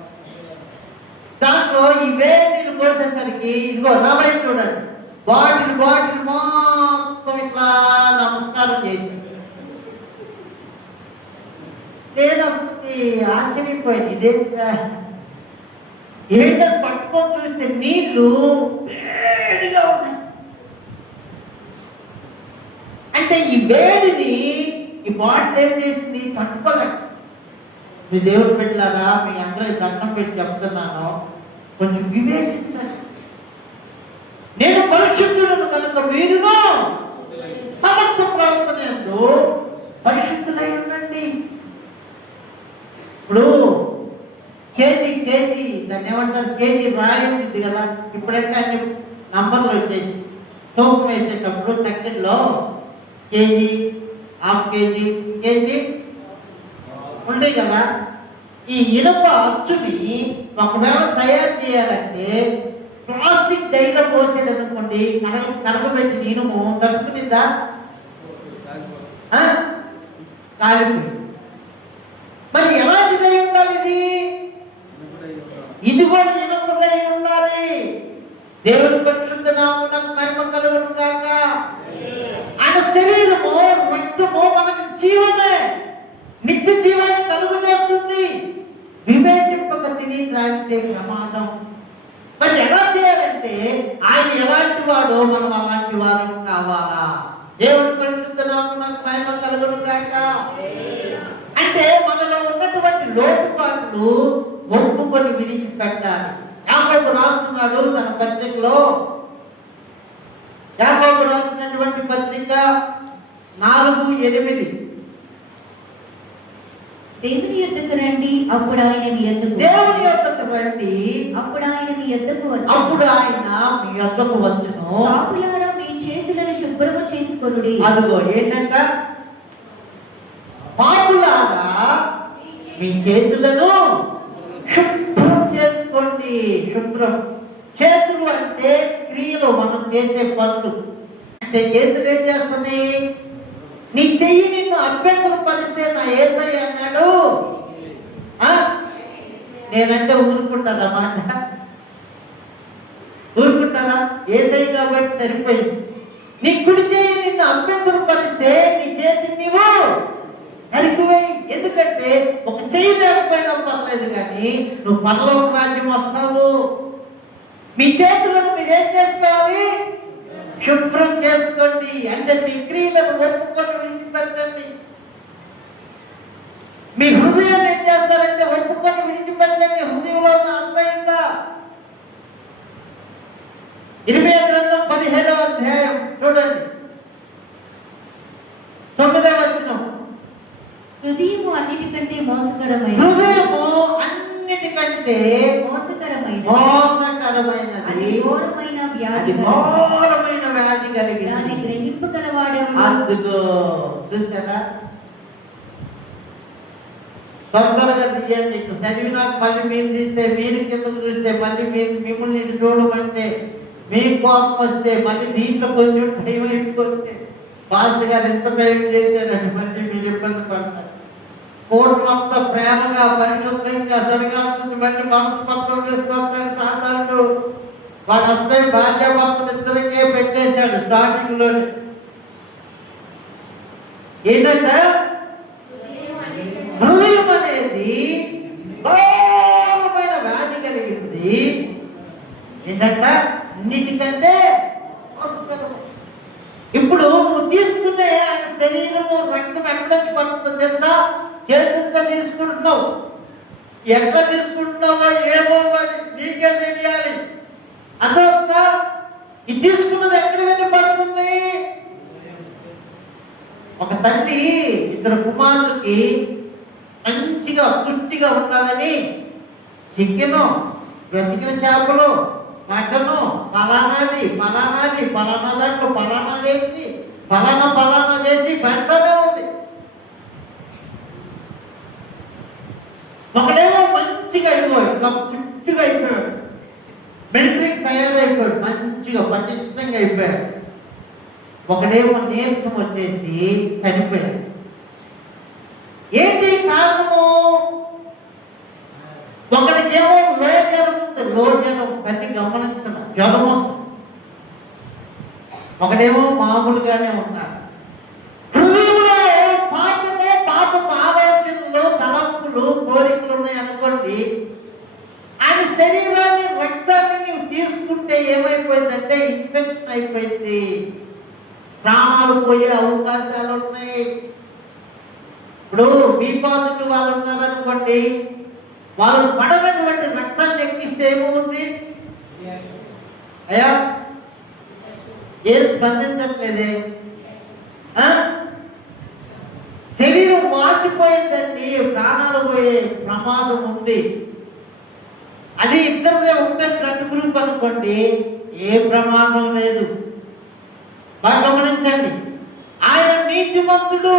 దాంట్లో ఈ వేడి నీళ్ళు పోసేసరికి ఇదిగో నా వైపు చూడండి, బాటిల్ మొత్తం ఇట్లా నమస్కారం చేసి నేను ఆశ్చర్యపోయింది. ఏంటో పట్టుకొని చూస్తే నీళ్లు వేడిగా ఉన్నాయి. అంటే ఈ వేడిని ఈ బాటిల్ ఏం చేసింది? పట్టుకోలేదు. మీ దేవుడు పెట్టారా, మీ అందరూ దండం పెట్టి చెప్తున్నాను, కొంచెం వివేచించండి. నేను పరిశుద్ధులను కనుక మీరును సమస్త ప్రవర్తన యందు పరిశుద్ధులై ఉండండి. ఇప్పుడు కేజీ దాన్ని ఏమంటారు, కేజీ రాయి ఉంటుంది కదా. ఇప్పుడైతే అన్ని నంబర్లు వచ్చేసి తూకం వేసేటప్పుడు తక్కిలో కేజీ, హాఫ్ కేజీ ఉంటాయి కదా. ఈ ఇనుప అచ్చుని ఒకవేళ తయారు చేయాలంటే ప్లాస్టిక్ డైలో పోసేది అనుకోండి, కరగబెట్టిన ఇనుము తట్టుకునిందా? కాలిపోయి. మరి ఎలాంటిదై ఉండాలి ఇది కూడా ఇనుపదై ఉండాలి. దేవుడి పరిశుద్ధ నామమునకు మహిమ కలుగును గాక. ఆయన శరీరము రక్తము మనకు జీవమే, నిత్య జీవాన్ని కలుగు చేస్తుంది. కావాలా? దేవుడి పరిశుద్ధ నామమునకు మహిమ కలుగును గాక. అంటే మనలో ఉన్నటువంటి లోటుపాట్లు ఒప్పుకొని విడిచిపెట్టాలి. యాకోబు రాస్తున్నాడు తన పత్రికలో, యాకోబు రాసినటువంటి పత్రిక 4:8. దేవుని యొద్దకు రండి, అప్పుడు ఆయన మీ యొద్దకు దేవుని యొద్దకు రండి, అప్పుడు ఆయన మీ యొద్దకు అప్పుడు ఆయన మీ యొద్దకు వచ్చును. పాపులారా మీ చేతులను శుభ్రము చేసుకొనుడి. అదిగో ఏంటంట, పాపులారా మీ చేతులను శుభ్రం చేసుకోండి. శుభ్రం చేతులు అంటే క్రియలు, మనం చేసే పనులు. అంటే చేతులు ఏం చేస్తుంది? నీ చెయ్యి నిన్ను అభ్యంతరం పరిస్తే నా యేసయ్య అన్నాడు. నేనంటే ఊరుకుంటారా మాట? ఊరుకుంటారా? యేసయ్య కాబట్టి సరిపోయింది. నీ కుడి చెయ్యి నిన్ను అభ్యంతరం పరిస్తే నీ చేతి నీవు నరికివేయి. ఎందుకంటే ఒక చెయ్యి లేకపోయినా పర్లేదు, కానీ నువ్వు పరలోక రాజ్యం వస్తావు. మీ చేతులను మీరు ఏం చేసుకోవాలి? శుభ్రం చేసుకోండి. అంటే మీ క్రియలను ఒప్పుకొని విడిచిపెట్టండి. మీ హృదయాన్ని ఏం చేస్తారంటే ఒప్పుకొని విడిచిపెట్టండి. హృదయంలో ఉన్న అసహ్యంగా. 20వ గ్రంథం 17వ అధ్యాయం చూడండి, 9వ వచనం. హృదయము అన్నిటికంటే మోసకరమైన హృదయము అన్నిటికంటే మోసకరమైనది, అది ఘోరమైన వ్యాధి, ఘోరమైన వ్యాధి కలిగింది. దాన్ని గ్రహింపగలవాడెవడు? అందుకో చూసారా, తొందరగా తీయండి. చదివినాక మళ్ళీ మీరు తీస్తే, మీరు కిందకు చూస్తే మళ్ళీ మీరు మిమ్మల్ని చూడమంటే మీకు కోపం వస్తే, మళ్ళీ దీంట్లో కొంచెం టైం అయిపోతే ఫాస్ట్ గారు ఎంత టైం చేశారంటే మళ్ళీ మీరు ఇబ్బంది పడతారు. పూర్వంతా ప్రేమగా పరిశుద్ధంగా జరగాల్సింది మళ్ళీ మనస్పర్ధం చేసుకొస్తాడు సాతానుడు. వాడు వస్తే భార్య భర్తలు ఇద్దరికే పెట్టేశాడు స్టార్టింగ్ లోనే. ఏంటంటే హృదయం అనేది ఘోరమైన వ్యాధి కలిగింది. ఏంటంట? అన్నిటికంటే ఇప్పుడు నువ్వు తీసుకునే ఆయన శరీరము రక్తం ఎక్కడికి పడుతుంది తెలుసా? చేతులతో తీసుకుంటున్నావు. ఎక్కడ తీసుకుంటున్నావో ఏమో మరి నీకే తెలియాలి. అదొక ఇది తీసుకున్నది ఎక్కడ వెళ్ళి పడుతుంది? ఒక తల్లి 2 కుమారులకి మంచిగా పుష్టిగా ఉండాలని చికెను, బ్రతికిన చేపలు, మటను, ఫలానాది ఫలానాది ఫలానా దాంట్లో ఫలానా చేసి ఫలానా చేసి పెడతానే ఉంది. ఒకడేమో మంచిగా ఇదిగో ఇట్లా పుష్టిగా అయిపోయాడు, మిలిటరీకి తయారైపోయాడు, మంచిగా పటిష్టంగా అయిపోయాడు. ఒకడేమో నీరసం వచ్చేసి చనిపోయాడు. ఏంటి కారణము? ఒకడికేమో లోజనం ఉంది, లోజనం కట్టి గమనించిన జ్వరం ఉంది. ఒకడేమో మామూలుగానే ఉన్నాడు. హృదయంలో పాపము, పాపపు ఆలోచనలు, తలంపులు, కోరికలు ఉన్నాయి అనుకోండి. ఆయన శరీరాన్ని, రక్తాన్ని నీవు తీసుకుంటే ఏమైపోయిందంటే ఇన్ఫెక్షన్ అయిపోయింది, ప్రాణాలు పోయే అవకాశాలు ఉన్నాయి. ఇప్పుడు బి పాజిటివ్ వాళ్ళు ఉన్నారనుకోండి, వాళ్ళు పడనటువంటి రక్తాన్ని ఎక్కిస్తే ఏమవుతుంది? అయ్యా ఏం స్పందించట్లేదే, శరీరం వాసిపోయిందండి, ప్రాణాలు పోయే ప్రమాదం ఉంది. అది ఇద్దరుగా ఉంటే బ్లడ్ గ్రూప్ అనుకోండి, ఏ ప్రమాదం లేదు. బాగా గమనించండి. ఆయన నీతిమంతుడు,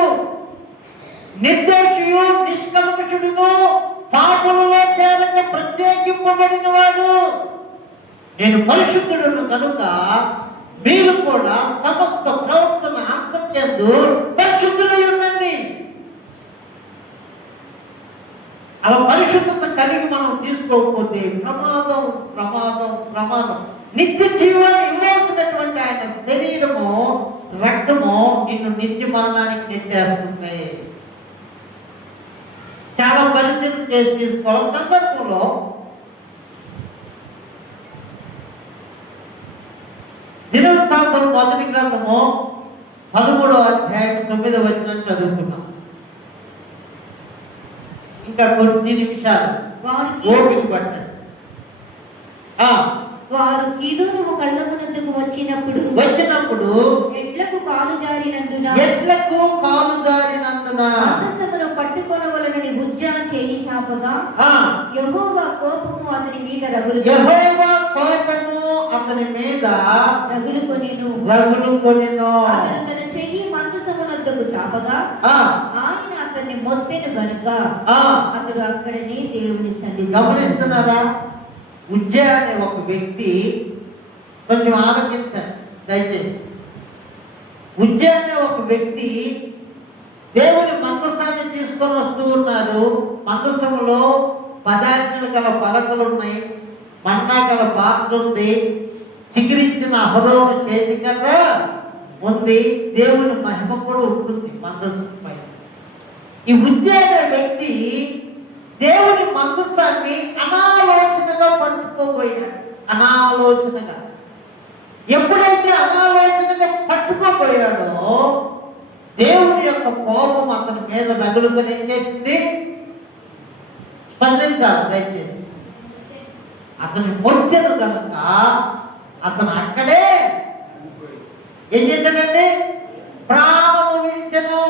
నిర్దోషియు, నిష్కల్మషుడును, పాపములో చేరక ప్రత్యేకింపబడిన వాడు. నేను పరిశుద్ధుడును కనుక మీరు కూడా సమస్త ప్రవర్తన అంతర్యందు పరిశుద్ధులై ఉండండి. అలా పరిశుద్ధత కలిగి మనం తీసుకోకపోతే ప్రమాదం ప్రమాదం ప్రమాదం. నిత్య జీవాన్ని ఇవ్వాల్సినటువంటి ఆయన శరీరము, రక్తము నిన్ను నిత్య మరణానికి నెట్టేస్తుంది. చాలా పరిస్థితులు చేసి తీసుకోవాలి. సందర్భంలో దినవృత్తాంత దినవృత్తాంతం మొదటి గ్రంథము 13వ అధ్యాయం 9వ వచనం చదువుకున్నాం. ఇంకా కొన్ని నిమిషాలు ఓపిక పట్టండి. వారు కీదోను కళ్ళమునందుకు వచ్చినప్పుడు ఎడ్లకు కాలు జారినందున మందసమును పట్టుకొనవలనని ఉజ్జా చేయి చాపగా యెహోవా కోపము అతని మీద రగులుకొనెను. అతడు తన చెయ్యి మందసమునందుకు చాపగా ఆయన అతన్ని మొత్తెను గనుక అతడు అక్కడనే దేవుని సన్నిధిలో. గమనిస్తున్నారా? ఉజ్జా అనే ఒక వ్యక్తి, కొంచెం ఆలోచించండి దయచేసి. ఉజ్జా అనే ఒక వ్యక్తి దేవుని మందసాన్ని తీసుకొని వస్తూ ఉన్నారు. మందసములో 10 ఆజ్ఞలు గల పలకలు ఉన్నాయి, మన్నా గల పాత్ర ఉంది, చిగురించిన అహరోను చేతికర్ర ఉంది, దేవుని మహిమ కూడా ఉంటుంది మందసం పైన. ఈ ఉజ్జా అనే వ్యక్తి దేవుని మందసాన్ని అనాలోచనగా పట్టుకోబోయాడు. అనాలోచనగా ఎప్పుడైతే అనాలోచనగా పట్టుకోబోయాడో దేవుని యొక్క కోపం అతని మీద రగులుకొని ఏం చేసింది? స్పందించాలి దయచేసి. అతని మొత్తెను కనుక అతను అక్కడే ఏం చేశాడండి? ప్రాణము విడిచెను.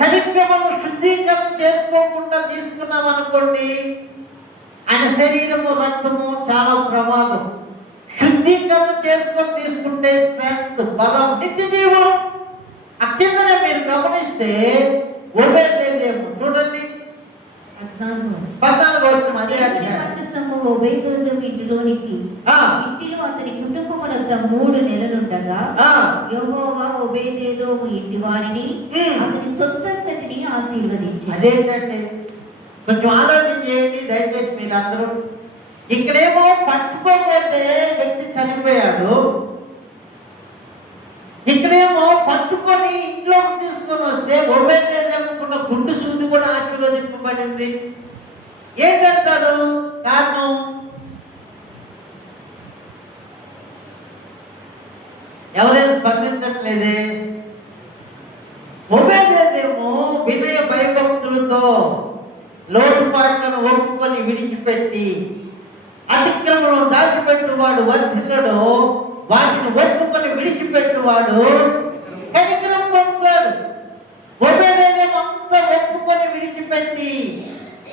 సరిగ్గా మనం శుద్ధీకరణ చేసుకోకుండా తీసుకున్నాం అనుకోండి, ఆయన శరీరము రక్తము చాలా ప్రమాదం. శుద్ధీకరణ చేసుకొని తీసుకుంటే స్ట్రెంత్, బలం, నిత్య జీవం. అత్యంతనే మీరు గమనిస్తే ఓబేదేము చూడండి 14వ వచనం అదే ఇంటిలో అతని కుటుంబములంత 3 నెలలుండగా యెహోవా ఓబేదేదోము ఇంటి వారిని అతని సొంతంతటిని ఆశీర్వదించాడు. అదేంటంటే కొంచెం ఆలోచన చేయండి దయచేసి మీరందరూ. ఇక్కడేమో పట్టుకోకపోతే వ్యక్తి చనిపోయాడు, ఇక్కడేమో పట్టుకొని ఇంట్లోకి తీసుకొని వస్తే ఓబేదేదోముకున్న గుండు సూది కూడా ఆశీర్వదింపబడింది. ఏంటంటారు కారణం? ఎవరైనా స్పందించట్లేదే. ఓబేదేదోము వినయ భయభక్తులతో లోటుపాట్లను ఒప్పుకొని విడిచిపెట్టి, అతిక్రమను దాచిపెట్టువాడు వర్ధిల్లడో వాటిని ఒప్పుకొని విడిచిపెట్టువాడు కనికరం పొందుతాడు. ఓబేదేదోము అంతా ఒప్పుకొని విడిచిపెట్టి,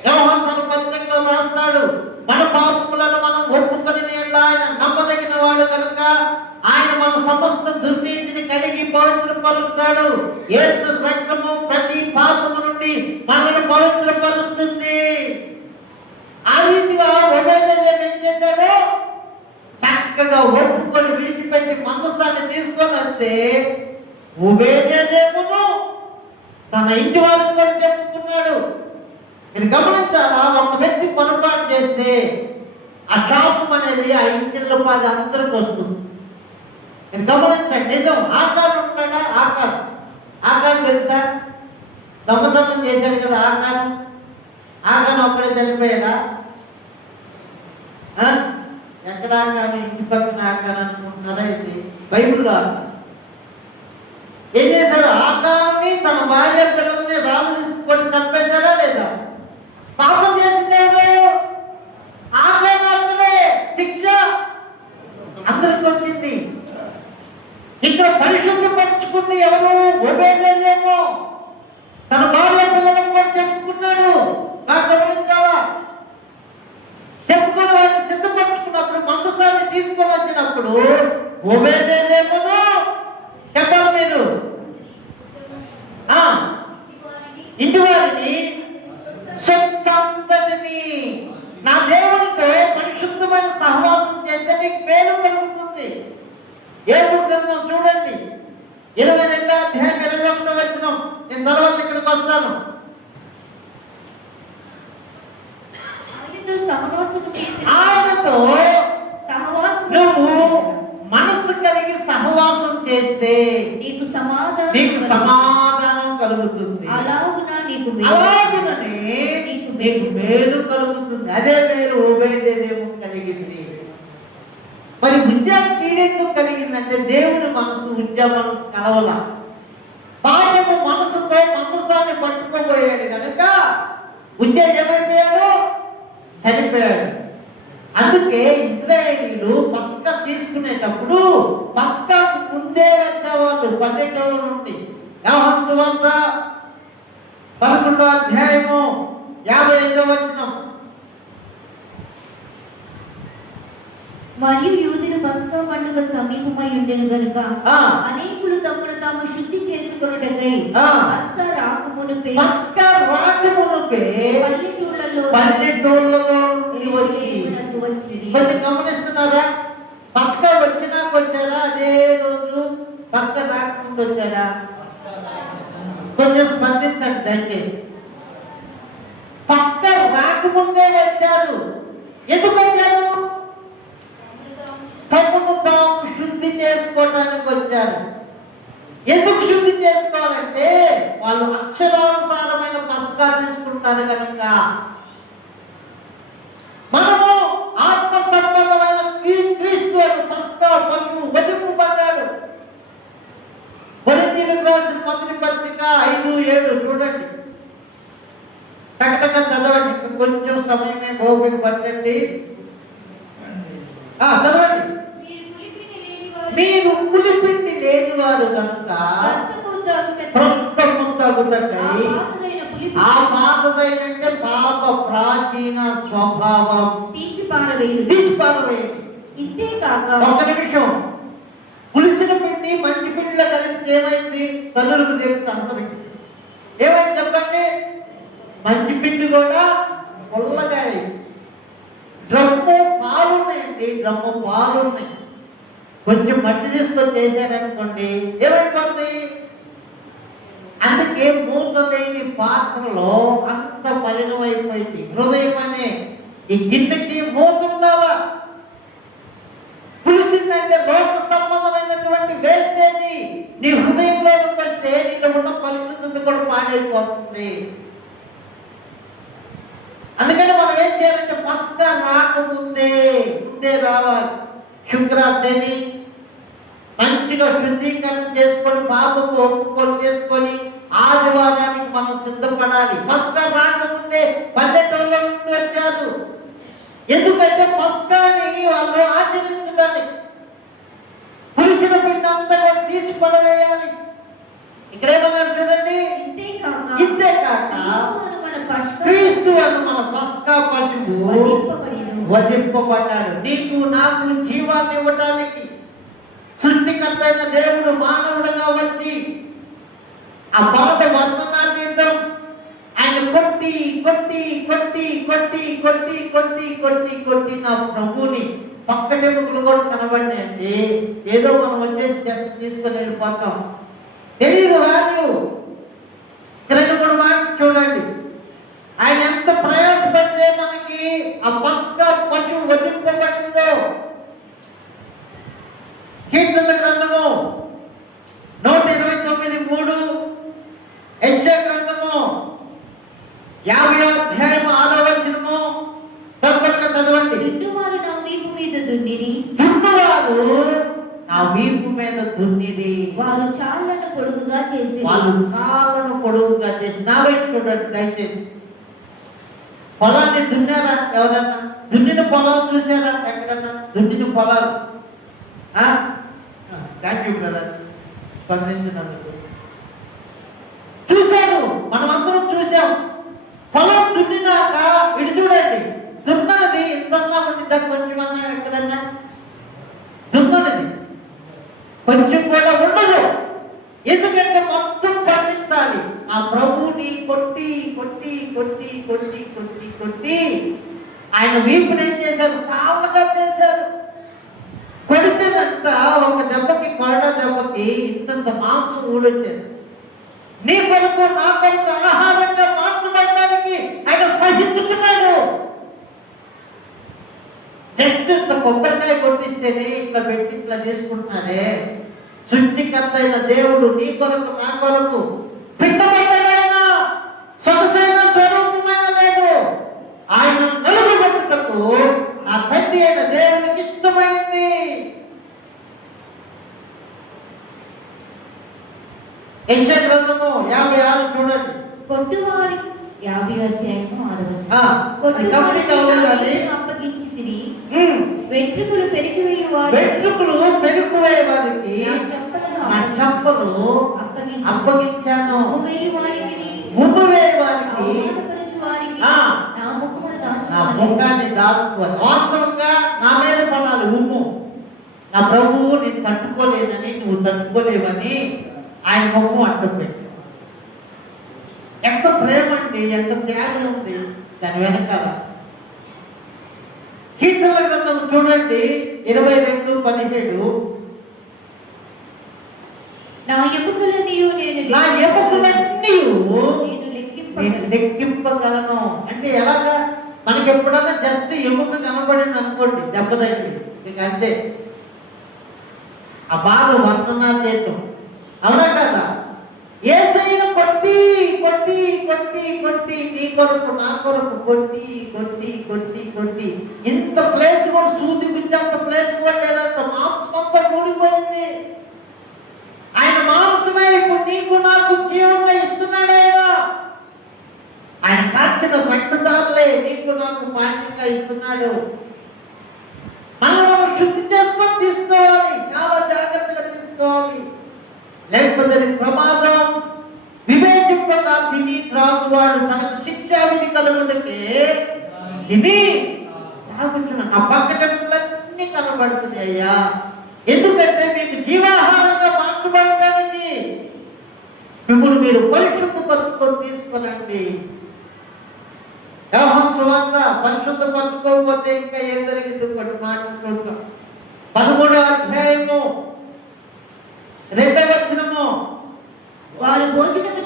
యోహాను తన పత్రికలో రాస్తాడు, మన పాపములను మనం ఒప్పుకొని ఆయన నమ్మదగిన వాడు కనుక ఆయన మన సమస్త దుర్నీతిని కడిగి పవిత్రపరుస్తాడు. యేసు రక్తము ప్రతి పాపము నుండి మనల్ని పవిత్రపరుస్తుంది. ఆ రీతిగా ఓబేదేదోము ఏం చేశాడు? చక్కగా ఒప్పుకొని విడిచిపెట్టి మందసాన్ని తీసుకొని వస్తే ఓబేదేదోమును తన ఇంటి వారికి కూడా చెప్పుకున్నాడు. మీరు గమనించాలా? ఒక వ్యక్తి పొరపాటు చేస్తే ఆ శాపం అనేది ఆ ఇంటిలో 10 అందరికి వస్తుంది. మీరు గమనించండి. నిజం. ఆకారం ఉన్నాడా? ఆకారం తెలుసా? దొంగతనం చేశాడు కదా ఆకారం ఒక్కడే చనిపోయాడా? ఎక్కడ ఆకారం? ఇంటి పక్కన ఆకారం అనుకుంటున్నారా? ఇది బైబిల్లో ఏం చేశాడు? ఆకారాన్ని తన భార్య పిల్లల్ని రాళ్ళు తీసుకొని చంపేశాడా లేదా? పాపం చేసిందేమో ఆకారాలనే శిక్ష అందరికి వచ్చింది. ఇక్కడ పరిశుద్ధపరుచుకుంది ఎవరు? ఓబేదేదోము తన భార్య పిల్లలను కూడా చెప్పుకున్నాడు. గమనించాలా? చెప్పుకుని వారిని సిద్ధపరచుకున్నప్పుడు మందసాన్ని తీసుకొని వచ్చినప్పుడు ఓబేదేదోమును చెప్పాలి మీరు ఇంటి వారిని సొంతంతటిని నా దేవునితో పరిశుద్ధమైన సహవాసం చేస్తే మీకు మేలు కలుగుతుంది. యోబు గ్రంథం చూడండి 22వ అధ్యాయం 21వ వచనం. నేను తర్వాత ఇక్కడికి వస్తాను. ఆయనతో నువ్వు మనస్సు కలిగి సహవాసం చేస్తే నీకు సమాధానం కలుగుతుంది. అలాగుననే నీకు మేలు కలుగుతుంది. అదే మేలు ఓబేదేదోము కలిగింది. మరి ఉజ్జా కీడెందుకు కలిగిందంటే దేవుని మనసు ఉజ్జా మనసు కలవల. పాపము మనసుతో మందసాన్ని పట్టుకోబోయాడు కనుక ఉజ్జా ఏమైపోయాడు? చనిపోయాడు. అందుకే ఇశ్రాయేలీయులు పస్కా తీసుకునేటప్పుడు పస్కాకు ముందే వచ్చేవాళ్ళు పల్లెటూళ్ళ నుండి. యోహాను సువార్త 11వ అధ్యాయము 55వ వచనం. మరియు యూదుల పస్కా పండుగ సమీపమై ఉండెను గనుక ఆ. అనేకులు తమను తాము శుద్ధి చేసుకొనుటకై ఆ. పస్కా రాకమునుపే పస్కా రాకమునుపే పల్లెటూళ్ళలో పల్లెటూళ్ళలో నుండి వచ్చి యెరూషలేమునకు వచ్చిరి. కొంచెం గమనిస్తున్నారా? పస్కా వచ్చినాక వచ్చారా? అదే రోజు పస్కా రాకముందు వచ్చారా? కొంచెం స్పందించండి దయచేసి. పస్కా రాకముందే వచ్చారు. ఎందుకు వచ్చారు? తమను తాము శుద్ధి చేసుకోవడానికి వచ్చారు. ఎందుకు శుద్ధి చేసుకోవాలంటే వాళ్ళు అక్షరానుసారమైన పస్కా తీసుకుంటారు కనుక. మనము ఆత్మ సంబంధమైన క్రీస్తు పస్కా పశువు వధింపబడ్డాడు. కొరింథీయులకు రాసిన మొదటి పత్రిక 5:7 చూడండి. టకటక చదవండి. కొంచెం సమయమే ఓపిక పట్టండి. చదవండి. మీరు పులిపిండి లేని వారు కనుక రక్తము తగుటకై ఆ పాతదైనంటే పాప ప్రాచీన స్వభావం తీసి పారవేయండి. ఇంతే కాక ఒక నిమిషం. పులిసిన పిండి మంచి పిండిలో కలిపితే ఏమైంది? తల్లులకు తెలుసు అందరికి. ఏమైంది చెప్పండి? మంచి పిండి కూడా పొల్లగా అయింది. డ్రమ్ము పాలు ఉన్నాయండి. డ్రమ్ము పాలు ఉన్నాయి. కొంచెం మట్టి తీసుకొని చేశారనుకోండి ఏమైపోతుంది? అందుకే మూత లేని పాత్రలో అంత మలినమైపోయింది. హృదయం అనే ఈ గిన్నెకి మూత ఉండాలా? పులిసిందంటే లోక సంబంధమైనటువంటి వేస్టేజ్ నీ హృదయంలో పడితే నీలో ఉన్న పరిశుద్ధత కూడా పాడైపోతుంది. అందుకని మనం ఏం చేయాలంటే పస్కా రాకముందే రావాలి. శుక్ర శని మంచిగా శుద్ధీకరణ చేసుకొని పాపము ఒప్పుకొని చేసుకొని ఆదివారానికి మనం సిద్ధపడాలి. పస్కా రాకముందే పల్లెటూళ్ళ నుండి వచ్చారు. ఎందుకంటే పస్కాని వాళ్ళు ఆచరించడానికి పులిసిన పిండి అంతా తీసి పడవేయాలి. ఇక్కడేమన్నారు చూడండి. ఇంతే కాక క్రీస్తు అని మన పస్కా పశువు వధింపబడ్డాడు. నీకు నాకు జీవాన్ని ఇవ్వడానికి సృష్టికర్త అయిన దేవుడు మానవుడుగా వచ్చి ఆ బాధ వర్ణనాతీతం ఆయన కొట్టి కొట్టి కొట్టి కొట్టి కొట్టి కొట్టి కొట్టి కొట్టి నా ప్రభుని పక్కటెముకలు కూడా కనబడినాయండి. ఏదో మనం వచ్చేసి చెత్త తీసుకొని వెళ్ళిపోతాం. తెలియదు వాల్యూ. 2 మాట చూడండి. ఆయన ఎంత ప్రయాసపడితే మనకి ఆ పస్కా పశువు వధింపబడిందో. కీర్తనల గ్రంథము 129:3, యెషయా గ్రంథము 50వ అధ్యాయము 6వ వచనము తొందరగా చదవండి. దున్నువారు నా వీపు మీద దున్నిరి. దున్నువారు నా వీపు మీద దున్నిరి. వారు చాళ్లను పొడుగుగా చేసి నా వైపు చూడండి దయచేసి. పొలాన్ని దున్నారా? ఎవరన్నా దున్నిన పొలాలు చూసారా? ఎక్కడన్నా దున్నిన పొలాలు? థ్యాంక్ యూ బ్రదర్, స్పందించినందుకు. చూశారు, మనమందరం చూసాం. పొలం దున్నినాక ఇటు చూడండి. దున్నది ఇంతన్నా ఉంటుందా? కొంచెమన్నా ఎక్కడన్నా దున్నది కొంచెం కూడా ఉండదు. ఎందుకంటే మొత్తం పండించాలి. ఆ ప్రభుని కొట్టి కొట్టి కొట్టి కొట్టి కొట్టి కొట్టి ఆయన వీపుని ఏం చేశారు? సావగా చేశారు. కొడితేనంట ఒక దెబ్బకి కొరడ దెబ్బకి ఇంతంత మాంసం ఊడొచ్చేది. నీ కొరకు నా కొరకు ఆహారంగా మార్చబడడానికి ఆయన సహించుకున్నాడు. జస్ట్ ఇంత కొబ్బరికాయ కొట్టిస్తేనే ఇట్లా పెట్టి ఇట్లా తీసుకుంటున్నారే. సృష్టికర్త అయిన దేవుడు నీ కొరకు నా కొరకు పిండమైన సొగసైన స్వరూపమైన లేదు. ఆయన నలుగుబెట్టుటకు ఆ తండ్రి అయిన దేవునికి ఇష్టమైంది. యెషయా గ్రంథము 56 చూడండి. కొట్టువారి 50 అధ్యాయము 6 వచనం. అది కంప్లీట్ అవ్వలేదు అది. అప్పగించి తిరిగి వెంట్రుకలు పెరిగివేయు వెంట్రుకలు పెరిగిపోయే వారికి నా చెంపలు అప్పగించాను. ఉమ్ము వేయ వారికి నా ముఖాన్ని దాచుకోవాలి. వాస్తవంగా నా మీద పడాలి ఉమ్ము. నా ప్రభువు నేను తట్టుకోలేనని, నువ్వు తట్టుకోలేవని ఆయన ముఖం అడ్డం పెట్టాడు. ఎంత ప్రేమ అండి, ఎంత త్యాగం ఉంది దాని వెనకాల. కీర్తనల గ్రంథం చూడండి 22:17. నా ఎముకలన్నీ నేను లెక్కింపగలను. అంటే ఎలాగా? మనకి ఎప్పుడన్నా జస్ట్ ఎముక కనబడింది అనుకోండి, దెబ్బ తగిలింది, ఇక అంతే. ఆ బాధ వర్ణనాతీతం. అవునా కదా? యేసయ్యను కొట్టి కొట్టి కొట్టి కొట్టి నీ కొరకు నా కొరకు కొట్టి కొట్టి కొట్టి కొట్టి ఇంత ప్లేస్ కూడా సూది పిచ్చంత ప్లేస్ కూడా లేదంట. మాంసం అంతా కూడిపోయింది. ఆయన మాంసమే ఇప్పుడు నీకు నాకు జీవంగా ఇస్తున్నాడు. ఆయన కార్చిన రక్తదారులే నీకు నాకు పాఠ్యంగా ఇస్తున్నాడు. మనం శుద్ధి చేసుకొని తీసుకోవాలి, చాలా జాగ్రత్తగా తీసుకోవాలి, లేకపోతే ప్రమాదం. వివేచింపగా తిని త్రాగువాడు తనకు శిక్షా విధి కలుగుటకే తిని తాగుతున్నాను. ఆ పక్కటన్నీ కనబడుతుంది అయ్యా. ఎందుకంటే మీకు జీవాహారంగా మార్చబడటానికి. మిమ్మల్ని మీరు పరిశుద్ధ పరుచుకొని తీసుకోనండి. పరిశుద్ధ పరుచుకోకపోతే ఇంకా ఏం జరిగింది? ఒకటి మాట్లాడుకుంటాం. 13వ అధ్యాయము 2వ వచనము. వారు భోజనము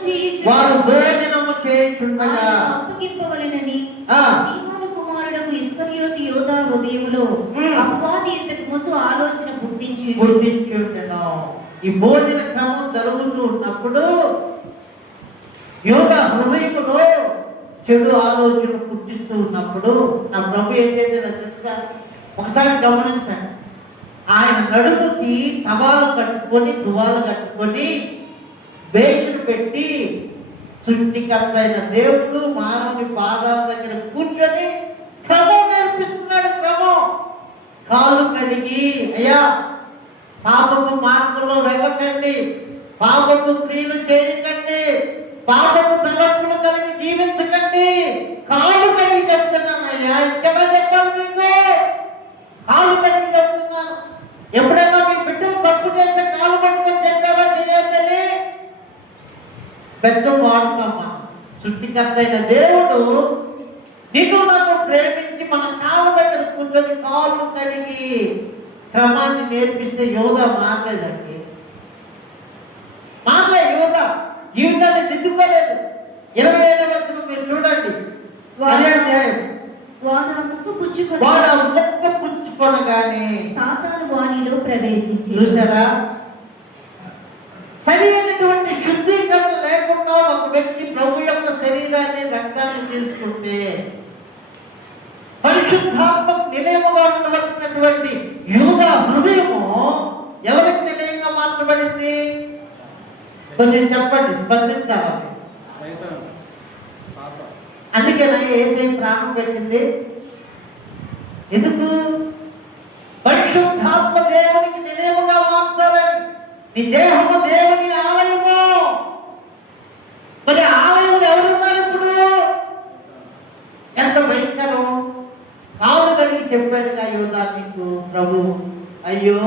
చేయుచుండగా అప్పగింపవలెనని సీమోను కుమారుడకు ఇస్కరియోతు యోధా హృదయములో అపవాది ఇంతకు ముందు ఆలోచన పుట్టించుండెను. ఈ భోజన క్రమం జరుగుతూ ఉన్నప్పుడు యోధా హృదయములో చెడు ఆలోచన పుట్టిస్తూ ఉన్నప్పుడు నా ప్రభు ఏం చేశాడో తెలుసా? ఒకసారి గమనించండి. ఆయన నడుముకి తువాలు కట్టుకొని బేషను పెట్టి సృష్టికర్త అయిన దేవుడు మానవుని పాదాల దగ్గర కూర్చొని క్రమం నేర్పిస్తున్నాడు. క్రమం. కాళ్ళు కడిగి, అయ్యా పాపపు మార్గంలో వెళ్ళకండి, పాపపు క్రియలు చేయకండి, పాపపు తలంపులు కలిగి జీవించకండి, కాళ్ళు కడిగి చెప్తున్నాను. అయ్యా ఇంకెలా చెప్పాలి మీకు? కాళ్ళు కడిగి చెప్తున్నాను. ఎప్పుడైనా మీ బిడ్డలు తప్పు చేస్తే కాళ్ళు పట్టుకొని చెప్పారా చేయాలని? పెద్ద వాడుతాం మనం. సృష్టికర్త అయిన దేవుడు నిన్ను నన్ను ప్రేమించి మన కాళ్ళ దగ్గర కూర్చొని కాళ్ళు కడిగి క్రమాన్ని నేర్పిస్తే యోధ మారలేదండి. యోధ జీవితాన్ని దిద్దుకోలేదు. 27వ వచనం మీరు చూడండి. అదే అధ్యాయం. వాడు ఆ ముక్కు పుచ్చుకొనగానే సాతాను వానిలో ప్రవేశించి. చూసారా? సరైనటువంటి శుద్ధీకరణ లేకుండా ఒక వ్యక్తి ప్రభు యొక్క శరీరాన్ని రక్తాన్ని తీసుకుంటే పరిశుద్ధాత్మ నిలయముగా ఉండవలసినటువంటి యూదా హృదయము ఎవరికి నిలయంగా మార్చబడింది? కొంచెం చెప్పండి, స్పందించాలి. అందుకేనా యేసయ్య ప్రాణం పెట్టింది? ఎందుకు? పరిశుద్ధాత్మ దేవునికి నిలయముగా మార్చాలని. నీ దేహము దేవుని ఆలయము. మరి ఆలయంలో ఎవరున్నారు ఇప్పుడు? ఎంత భయంకరం! కాళ్ళు కడిగి చెప్పాడుగా యోధా నీకు ప్రభు. అయ్యో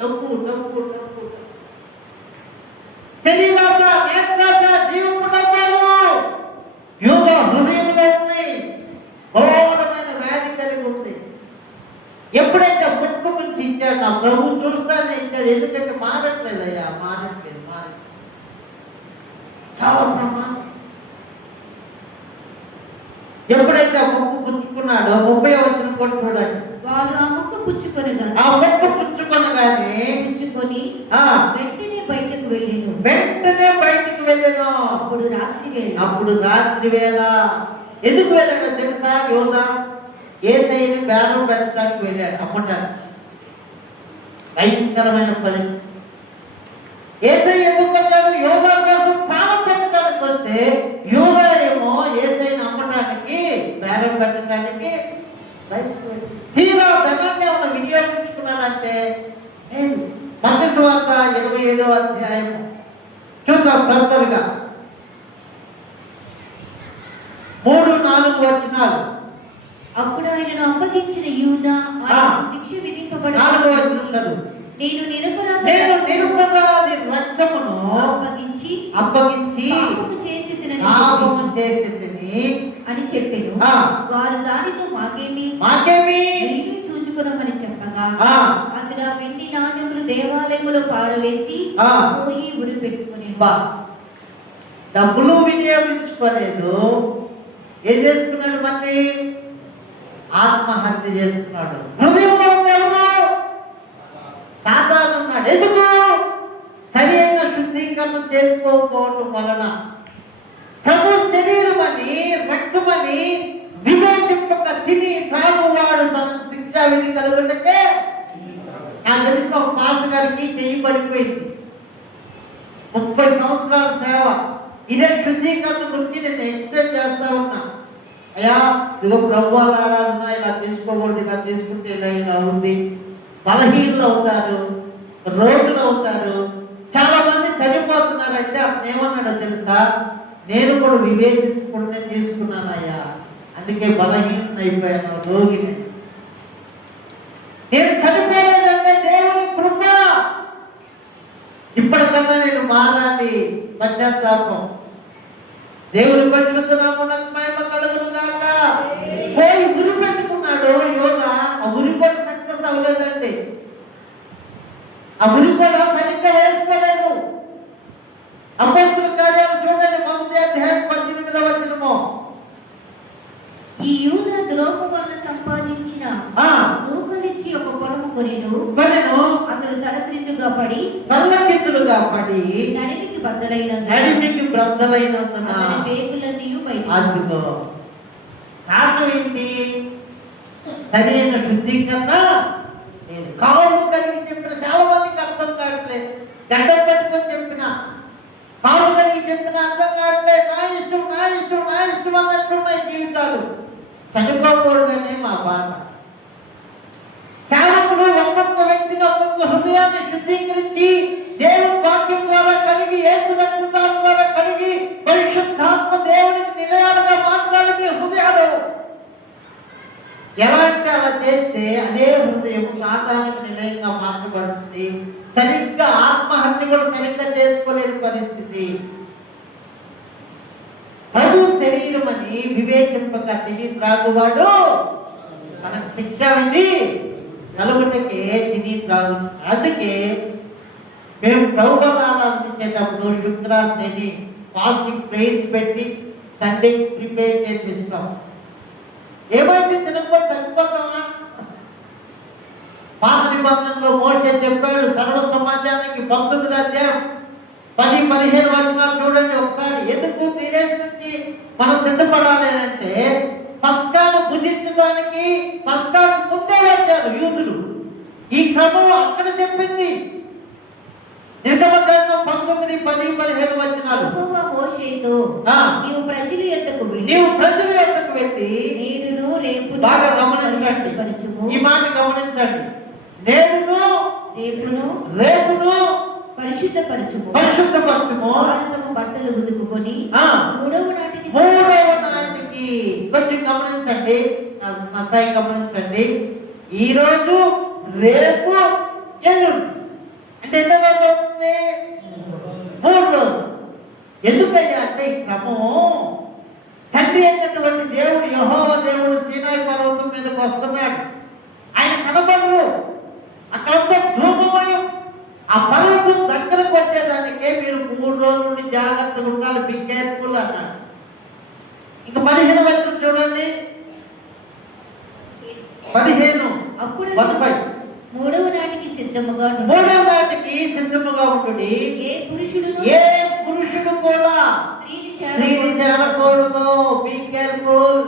తప్పు తప్పు తప్పు. శరీరాశ, నేత్రాశ, జీవపు డబ్బాలు యోధా హృదయంలో ఉన్నాయి. ఘోరమైన వ్యాధి కలిగి ఉంది. ఎప్పుడైతే ముక్కు నుంచి ఇచ్చాడు నా ప్రభు చూస్తానే ఇచ్చాడు. ఎందుకంటే మారట్లేదయ్యా, మారట్లేదు. చాలా ప్రమాదం. ఎప్పుడైతే ఆ ముక్కు పుచ్చుకున్నాడో 30వ వచనం కూడా చూడండి. వాడు ఆ ముక్కు పుచ్చుకొనగానే పుచ్చుకొని వెంటనే బయటకు వెళ్ళెను. అప్పుడు రాత్రి వేళ. ఎందుకు వెళ్ళాడో తెలుసా? యోధా యేసయ్యని బేరం పెట్టడానికి వెళ్ళాడు, అమ్మటానికి. భయంకరమైన పని. యేసయ్య ఎందుకు వచ్చాడు? యోధా చూడండి, యూదా ఏమో యేసయ్యను అమ్మటానికి, బేరం పెట్టడానికి బయటకు వెళ్ళాడు. తీరా ధనాన్ని ఏమైనా వినియోగించుకున్నారంటే లేదు. మత్తయి సువార్త 27వ అధ్యాయం చూద్దాం ఫర్దర్గా 3-4 వచనాలు. అప్పుడు ఆయనను అప్పగించిన యూదా ఆయనకు శిక్ష విధింపబడి 4వ వచనం. నేను నేను నిరపరాధి రక్తమును అప్పగించి పాపము చేసి తిని అని చెప్పెను. వారు దానితో మాకేమి మీరు చూచుకున్నామని చెప్పగా అందులో వెండి నాణ్యములు దేవాలయములో పారవేసి పోయి ఉరి పెట్టుకుని డబ్బులు వినియోగించుకోలేదు. ఏం చేసుకున్నాడు? మళ్ళీ ఆత్మహత్య చేసుకున్నాడు. హృదయంలో ఎవరు? సాతాను ఉన్నాడు. ఎందుకు? సరైన శుద్ధీకరణ చేసుకోకపోవడం వలన. ప్రభు శరీరం అని, రక్తమని వివేచింపక తిని త్రాగువాడు తనకు శిక్షా విధి కలుగుటకే. నాకు తెలిసిన ఒక పాస్టర్ గారికి చెయ్యి పడిపోయింది. 30 సంవత్సరాల సేవ. ఇదే శుద్ధీకరణ గురించి నేను ఎక్స్ప్లెయిన్ చేస్తా ఉన్నా. అయ్యా ఇదిగో ప్రభు ఆరాధన ఇలా తీసుకోకూడదు, ఇలా తీసుకుంటే ఇలా ఉంది. బలహీనలు అవుతారు, రోగులు అవుతారు, చాలా మంది చనిపోతున్నారంటే అతను ఏమన్నాడో తెలుసా? నేను కూడా వివేచించుకుంటే తీసుకున్నానయ్యా, అందుకే బలహీన అయిపోయాను, రోగిని. నేను చనిపోలేదంటే దేవుని కృప. ఇప్పటికన్నా నేను మారాలి, పశ్చాత్తాపం. దేవుని పరిశుద్ధ నామమునకు మహిమ కలుగును గాక. పోయి గురి పెట్టుకున్నాడు యోగా. ఆ గురి పని సక్సెస్ అవ్వలేదండి. ఆ గురి పని సరిగ్గా వేసుకోలేదు. అపోస్తుల కార్యాలు చూడండి 1వ అధ్యాయం 18వ వచనము. ఈ యూదా ద్రోహం వలన సంపాదించిన రూకలిచ్చి ఒక పొలము కొనెను. అతడు తలక్రిందులుగా పడి నడిమికి బద్దలైనందున పేగులన్నీ బయట. కారణం ఏంటి? సరైన శుద్ధీకరణ. కాళ్ళు కడిగి చెప్పిన చాలా మందికి అర్థం కావట్లేదు. గడ్డం పెట్టుకొని చెప్పిన, కాళ్ళు కడిగి చెప్పిన అర్థం కావట్లేదు. నా ఇష్టం నా ఇష్టం నా ఇష్టం అన్నట్టున్నాయి జీవితాలు. చనిపోకూడదనే మా బాధ. సేవకుడు ఒక్కొక్క వ్యక్తిని, ఒక్కొక్క హృదయాన్ని శుద్ధీకరించి దేవుని వాక్యం ద్వారా కడిగి, యేసు రక్తం ద్వారా కడిగి, పరిశుద్ధాత్మ దేవునికి నిలయాలుగా మార్చాలి మీ హృదయాలు. ఎలా అంటే అలా చేస్తే అదే హృదయం సాతానికి నిలయంగా మార్చబడుతుంది. సరిగ్గా ఆత్మహత్య కూడా సరిగ్గా చేసుకోలేని పరిస్థితి. ప్రభు శరీరం అని వివేచింపక తిని త్రాగువాడు తనకు శిక్ష విధి కలుగుటకే తిని త్రాగు. అందుకే మేము ప్రభువును ఆరాధించేటప్పుడు శుక్ర, శని ఫాస్టింగ్ ప్రేయర్స్ పెట్టి సండే ప్రిపేర్ చేసి ఇస్తాం. ఏమైంది? తినకపోతే చచ్చిపోతామా? పాత నిబంధనలో మోషే చెప్పాడు సర్వ సమాజానికి 19వ అధ్యాయం 10-15 వచనాలు చూడండి ఒకసారి. ఎందుకు 3 days నుంచి మనం సిద్ధపడాలి అంటే పస్కాను భుజించడానికి పస్కాను ముందే వచ్చారు యూదులు. ఈ క్రమం అక్కడ చెప్పింది. నిర్గమకాండం 19-10-15 వచనాలు. నీవు ప్రజల యొద్దకు వెళ్ళి నేడును రేపు బాగా గమనించండి, ఈ మాట గమనించండి. నేడును రేపును పరిశుద్ధపరచుము. బట్టలు ఉతుకుకొని 3వ నాటికి కొంచెం గమనించండి, నా సాయి గమనించండి. ఈ రోజు, రేపు, ఎల్లుండి అంటే ఎన్ని రోజులు అవుతుంది? 3 రోజులు. ఎందుకయ్యా అంటే ఈ క్రమం తండ్రి అయినటువంటి దేవుడు యెహోవా దేవుడు సీనాయి పర్వతం మీదకి వస్తున్నాడు. ఆయన కనబడరు, అక్కడంతా ధూమమయం. ఆ పర్వతం దగ్గరకు వచ్చేదానికే మీరు 3 రోజుల నుండి జాగ్రత్తగా ఉండాలి, బి కేర్ఫుల్ అన్నాడు. ఇంకా 15 వచనం చూడండి. 15 అప్పుడు 15 3వ నాటికి సిద్ధముగా ఉంటుంది. ఏ పురుషుడు కూడా స్త్రీని చేరకూడదు. Be careful.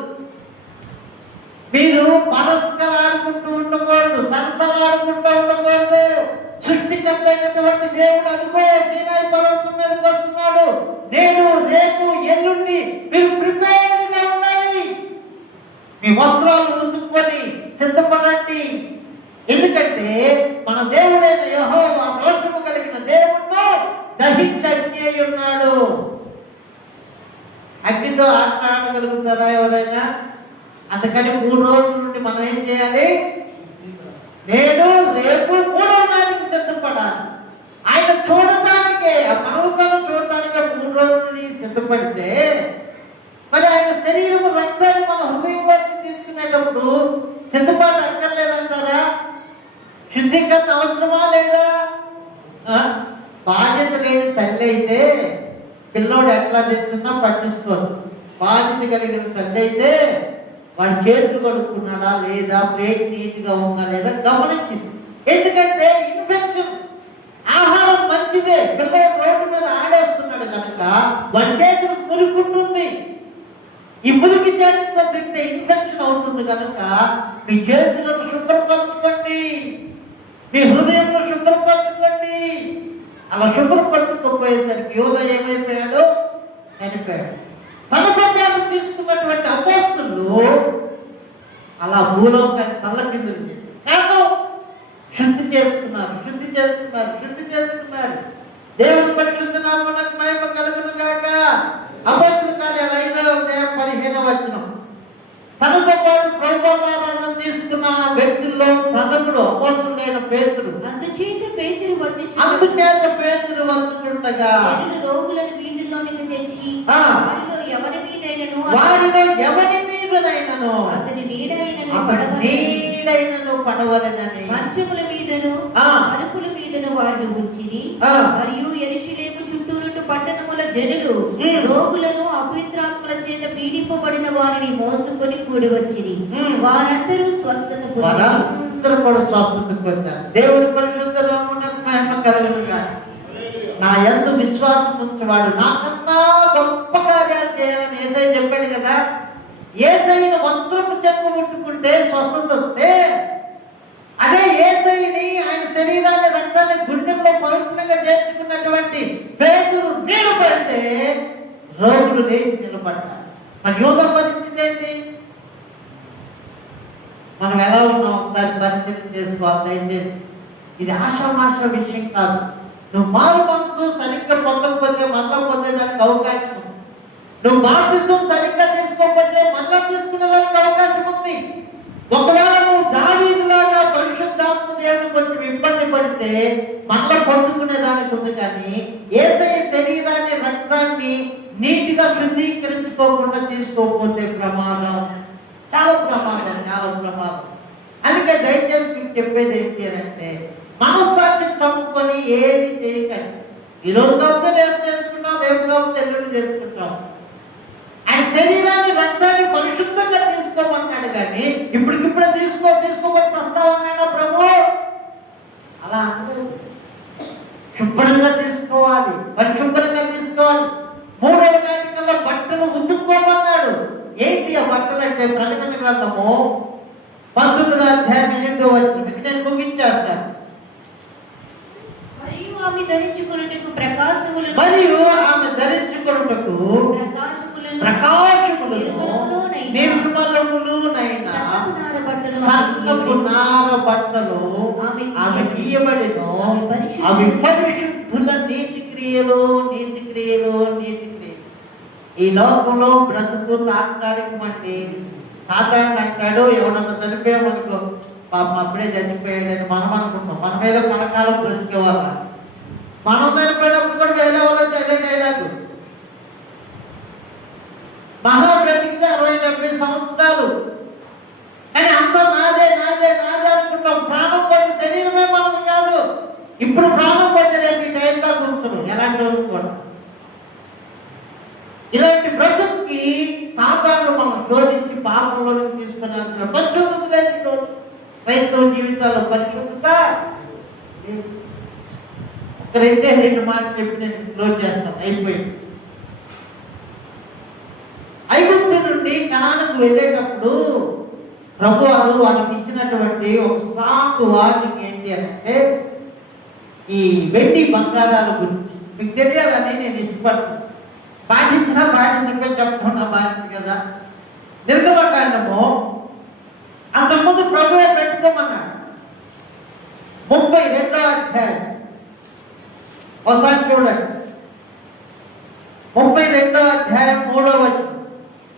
మీరు పరస్కలాడుకుంటూ ఉండకూడదు, సరసలాడుకుంటూ ఉండకూడదు. సృష్టికర్త అయినటువంటి దేవుడు అదిగో సీనాయి పర్వతం మీదకి వస్తున్నాడు. నేను రేపు వస్త్రాలు ఉతుక్కొని సిద్ధపడండి. ఎందుకంటే మన దేవుడైన యెహోవా రోషము కలిగిన దేవుడు దహించి అగ్ని అయి ఉన్నాడు. అగ్నితో ఆట ఆడగలుగుతారా ఎవరైనా? అందుకని 3 రోజుల నుండి మనం ఏం చేయాలి? నేను రేపు 3వ నాటికి సిద్ధపడాలి. ఆయన చూడటానికే, ఆ పర్వతాలను చూడటానికే 3 రోజులని సిద్ధపడితే, మరి ఆయన శరీరము రక్తాన్ని మన హృదయంలోకి తీసుకునేటప్పుడు సిద్ధపాటు అక్కర్లేదంటారా? శుద్ధీకరణ అవసరమా లేదా? బాధ్యత లేని తల్లి అయితే పిల్లోడు ఎట్లా తెచ్చుకున్నా పట్టించుకోరు. బాధ్యత కలిగిన తల్లి అయితే వాడు చేతులు కడుక్కున్నాడా లేదా, ప్లేట్ నీట్గా ఉందా లేదా గమనించింది. ఎందుకంటే ఇన్ఫెక్షన్, ఆహారం మంచిదే, పిల్లోడు రోడ్డు మీద ఆడేస్తున్నాడు కనుక వాడి చేతులు పురుకుంటుంది. ఈ పురికి చేతితో తింటే ఇన్ఫెక్షన్ అవుతుంది కనుక మీ చేతులను శుభ్రపరచుకోండి, మీ హృదయంలో శుభ్రపరచుకోండి. అలా శుభ్రపరచుకోపోయేసరికి యోధ ఏమైపోయాడు? చనిపోయాడు. తన పట్టాలు తీసుకున్నటువంటి అపోస్తులు అలా భూలోకాన్ని తల్ల కిందలు చేశారు. కారణం శుద్ధి చేస్తున్నారు. దేవుని పరిశుద్ధ నామమునకు మహిమ కలుగును గాక. అపోస్తుల కార్యాలు 5వ అధ్యాయం 15వ వచనం. తనతో పాటు ప్రభువారాధన తీసుకున్న వ్యక్తుల్లో ప్రథముడు అపోస్తుడైన పేతురు. అందుచేత పేతురు వచ్చుచుండగా రోగులను వీధుల్లోనికి తెచ్చి వారిలో ఎవరి మీదనైనను అతని నీడైనను పడవలెనని మంచముల మీదను అరుపుల మీదను వారు ఉంచిరి. మరియు యెరూషలేము చుట్టూరుండు పట్టణముల జనులు రోగులను అపవిత్రాత్మల చేత పీడింపబడిన వారిని మోసుకొని కూడి వచ్చిరి. వారందరూ స్వస్థత పొందారు. దేవుని పరిశుద్ధ నామమునకు మహిమ కలుగును గాక. నా యందు విశ్వాసం ఉంచువాడు నాకన్నా గొప్ప కార్యాలు చేయాలని యేసయ్య చెప్పాడు కదా. యేసయ్యను వస్త్రపు చెక్కు ముట్టుకుంటే స్వస్థత వస్తే, అదే యేసయ్యని ఆయన శరీరాన్ని రక్తాన్ని గుండెల్లో పవిత్రంగా చేర్చుకున్నటువంటి పేతురు నీళ్లు పడితే రోగులు లేచి నిలబడ్డారు. మరి యోధ పరిస్థితి ఏంటి? మనం ఎలా ఉన్నాం ఒకసారి పరిశీలన చేసుకోవాలి దయచేసి. ఇది ఆషామాష విషయం కాదు. నువ్వు మారు మనసు సరిగ్గా పొందకపోతే మళ్ళా పొందేదానికి అవకాశం ఉంది. నువ్వు బాప్తిసం సరిగ్గా తీసుకోకపోతే మళ్ళా తీసుకునేదానికి అవకాశం ఉంది. ఒకవేళ నువ్వు దావీదులాగా పరిశుద్ధాత్మ దేవుని కొంచెం ఇబ్బంది పడితే మళ్ళా పొందుకునేదానికి ఉంది. కానీ యేసయ్య శరీరాన్ని రక్తాన్ని నీటిగా శుద్ధీకరించుకోకుండా తీసుకోకపోతే ప్రమాదం, చాలా ప్రమాదం. అందుకే దయచేసి మీకు చెప్పేది ఏంటి అంటే, మనస్సాక్షి చంపుకొని ఏది చేయకండి. ఈరోజు కాకపోతే రేపు చేసుకుంటాం, రేపు కాకపోతే ఎల్లుండి చేసుకుంటాం. ఆయన శరీరాన్ని రక్తాన్ని పరిశుద్ధంగా తీసుకోమన్నాడు. కానీ ఇప్పటికిప్పుడే తీసుకోబట్టి వస్తామన్నాడా ప్రభు? అలా అందరూ శుభ్రంగా తీసుకోవాలి, పరిశుభ్రంగా తీసుకోవాలి. 3వ నాటికల్లో బట్టలు ఉతుక్కోమన్నాడు. ఏంటి ఆ బట్టలు అంటే, ప్రకటన గ్రంథము 19వ అధ్యాయం 8వ వచనం. నేను ముగించేస్తాను. మరియు ఆమె ధరించుకొనుటకు ప్రకాశములను నిర్మలములునైన సన్నపు నార బట్టలు ఆమె గీయబడిను. అవి పరిశుద్ధుల నీతి క్రియలు. ఈ లోకంలో బ్రతుకు తాత్కాలికమండి. సాధారణ అంటాడు, ఎవడన్నా చనిపోయామనుకో, పాపం అప్పుడే చనిపోయాడని మనం అనుకుంటాం. మన మీద కలకాలం బ్రతికేవాళ్ళ. మనం చనిపోయినప్పుడు కూడా వేరే వాళ్ళకి అదే డైలాగు. మహా బ్రతికితే 60-70 సంవత్సరాలు. కానీ అంతా నాదే అనుకుంటాం. ప్రాణం పోతే శరీరమే మనది కాదు. ఇప్పుడు ప్రాణం పోతే రేపు ఈ టైంలో కూర్చున్నాం. ఎలాంటి అనుకోండి. ఇలాంటి బ్రతుక్కి సాధారణ మనం శోధించి పాపంలోకి తీసుకున్నాను. పరిశుద్ధత లేదు. క్రైస్తవ జీవితాల్లో పరిశుద్ధత. ఒక 2 మాటలు చెప్పి నేను క్లోజ్ చేస్తాను, అయిపోయింది. ఐగుప్తు నుండి కనానుకు వెళ్ళేటప్పుడు ప్రభువారు వాళ్ళకి ఇచ్చినటువంటి ఒక స్ట్రాంగ్ వార్నింగ్ ఏంటి అంటే, ఈ వెండి బంగారాల గురించి మీకు తెలియాలని నేను ఇష్టపడుతున్నాను. పాటించకపోయి చెప్పకుండా బాధ్యత కదా. నిర్గమకాండము అంతకుముందు ప్రభువే పెట్టుకోమన్నాడు. 32వ అధ్యాయం ఒకసారి చూడండి. 32వ అధ్యాయం 3వ వచనం.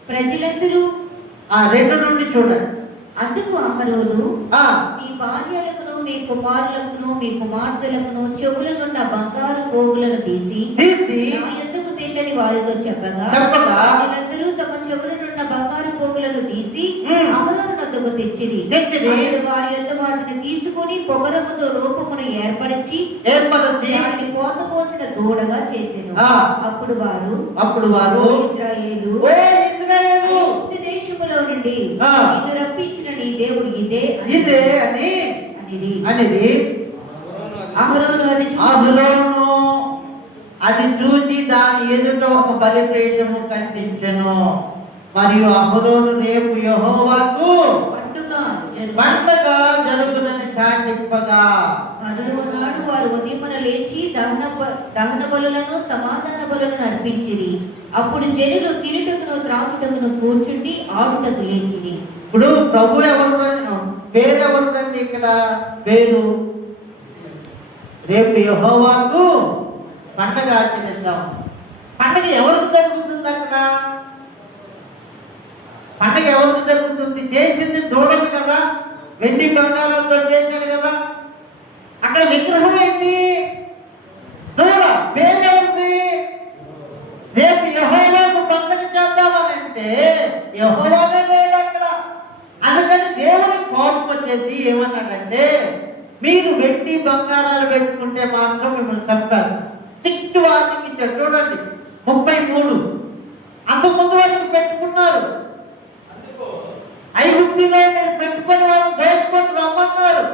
ప్రజలందరూ 2 నుండి చూడండి. అందుకు అహరోను, ఆ మీ భార్యలకును మీ కుమారులకును మీ కుమార్తెలకును చెవులనున్న బంగారు పోగులను తీసి నా యొద్దకు తెండని వారితో చెప్పగా ప్రజలందరూ తమ చెవులనున్న బంగారు పోగులను తీసి అహరోను వద్దకు తెచ్చిరి. అతడు వారి యొద్ద వాటిని తీసుకొని పొగరముతో రూపమును ఏర్పరిచి దానిని పోత పోసిన దూడగా చేసెను. అప్పుడు వారు ఇశ్రాయేలు ఐగుప్తు దేశములో నుండి నిన్ను రప్పించిన నీ దేవుడు ఇదే అనేది అహరోను అది చూచి దాని ఎదుట ఒక బలిపీఠము కట్టించెను. మరియు అహరోను రేపు యెహోవాకు పండగ జరుగునని చాటింపగా నాడు వారు ఉదయమున లేచి దహన బలులను సమాధాన బలులను అర్పించిరి. అప్పుడు జనులు తినుటకును త్రాగుటకును కూర్చుండి ఆడుటకు లేచిరి. ఇప్పుడు ప్రభు ఎవరిదండి? పేరు ఎవరిదండి? ఇక్కడ పేరు రేపు యెహోవాకు పండగ ఆచరిద్దాం. పండగ ఎవరికి జరుగుతుంది? అక్కడ పండగ ఎవరికి జరుగుతుంది? చేసింది దూడలు కదా, వెండి బంగారంతో చేశాడు కదా. అక్కడ విగ్రహం ఏంటి? దూడ. పేరెవరిది? రేపు యెహోవాకు పండగ చేద్దామనంటే యెహోవానే లేడు అక్కడ. అందుకని దేవుని కోపం వచ్చేసి ఏమన్నాడంటే, మీరు వెండి బంగారాలు పెట్టుకుంటే మాత్రం మిమ్మల్ని చంపారు. స్ట్రిక్ట్ వార్నింగ్ ఇచ్చాడు. చూడండి 33. అంతకుముందు వాళ్ళకి పెట్టుకున్నారు. ఐగుప్తులో మీరు పెట్టుకుని వాళ్ళు దోచుకొని రమ్మన్నారు.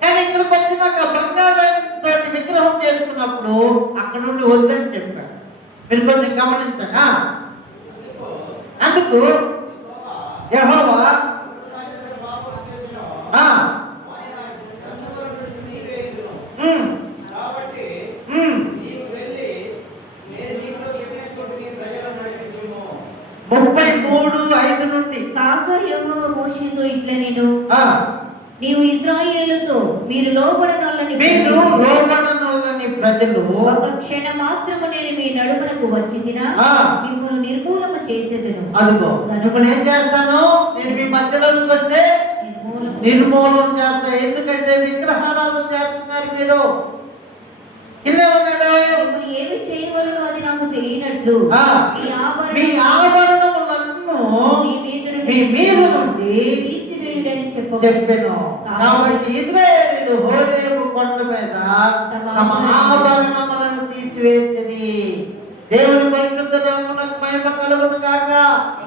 కానీ ఇక్కడికి వచ్చినాక బంగారంతో విగ్రహం చేసుకున్నప్పుడు అక్కడ నుండి వద్దని చెప్పారు. మీరు కొంచెం గమనించగా అందుకు యెహోవా (33:5) నుండి కాగా యెహోవా మోషేతో ఇట్లా నేను నీవు ఇశ్రాయేలుతో మీరు లోబడనొల్లని ప్రజలు ఒక క్షణ మాత్రము నేను మీ నడుమునకు వచ్చిదినా మిమ్మల్ని నిర్మూలము చేసేదను. అదిగో కనుక ఏం చేస్తాను? నేను మీ మధ్యలోకి వస్తే నిర్మూలన చేస్తా. ఎందుకంటే విగ్రహారాధన చేస్తున్నారు మీరు. ఏమి చేయవలనో అది నాకు తెలియనట్లు మీ ఆభరణములను మీ మీద నుండి తీసివేయుడని చెప్పెను. కాబట్టి ఇశ్రాయేలీయులు హోరేబు కొండ మీద తమ ఆభరణములను తీసివేసిరి. దేవుని పరిశుద్ధ నామమునకు మహిమ కలుగును గాక.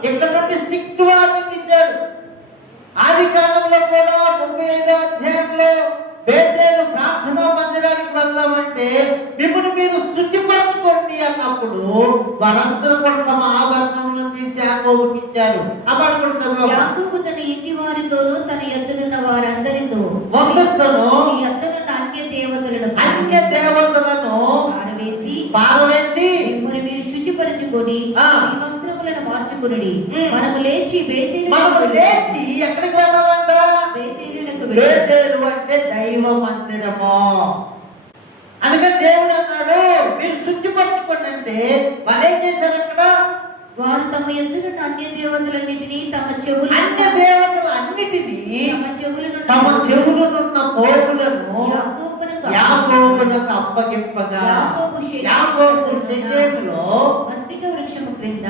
ఇక్కడ నుండి స్ట్రిక్ట్ వార్నింగ్ ఇచ్చాడు. ఆదికాండంలో కూడా 35వ అధ్యాయంలో బేతేలు ప్రార్థనా మందిరానికి వెళ్దామంటే మిమ్మల్ని మీరు శుచిపరచుకోండి అన్నప్పుడు వారందరూ కూడా తమ ఆభరణములను తీసి యాకోబుకి ఇచ్చారు. యాకోబు తన ఇంటి వారితోనూ తన యొద్దనున్న వారందరితో ఈ యొద్దనున్న అన్య దేవతలను పారవేసి మిమ్మల్ని మీరు శుచిపరచుకొని ఈ వస్త్రములను మార్చుకుని మనము లేచి ఎక్కడికి వెళ్ళాలంట? బేతేలు అంటే దైవ మందిరము. అందుకని దేవుడు అన్నాడు మీరు శుచిపరచుకోండి అంటే వాళ్ళు ఏం చేశారు? అక్కడ వారు తమ ఎదురున్న అన్య దేవతలన్నిటినీ తమ చెవులనున్న పోగులను యాకోబునకు అప్పగింపగా యాకోబు శేకెములో మస్తిక వృక్షము క్రింద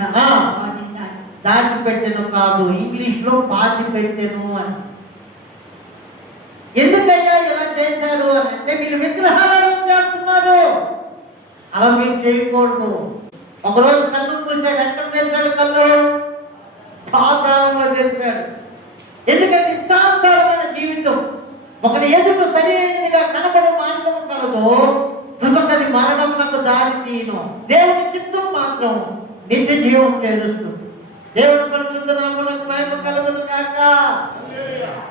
దాచిపెట్టెను కాదు, ఇంగ్లీష్ లో పాతి పెట్టెను అని. ఎందుకయ్యా ఇలా చేశారు అని అంటే వీళ్ళు విగ్రహాలను చేస్తున్నారు. అలా మీరు చేయకూడదు. ఒకరోజు కన్ను మూసాడు. ఎక్కడ తెరిచాడు కళ్ళు? పాతాళంలో తెరిచాడు. ఎందుకంటే ఇష్టానుసారమైన జీవితం ఒకటి ఎదుట సరి అయినదిగా కనబడే మార్గం కలదు, తదుపరి మరణమునకు దారి తీయను. దేవుని చిత్తం మాత్రం నిత్య జీవం చేరుస్తుంది. దేవుని పరిశుద్ధ నామమునకు మహిమ కలుగును గాక.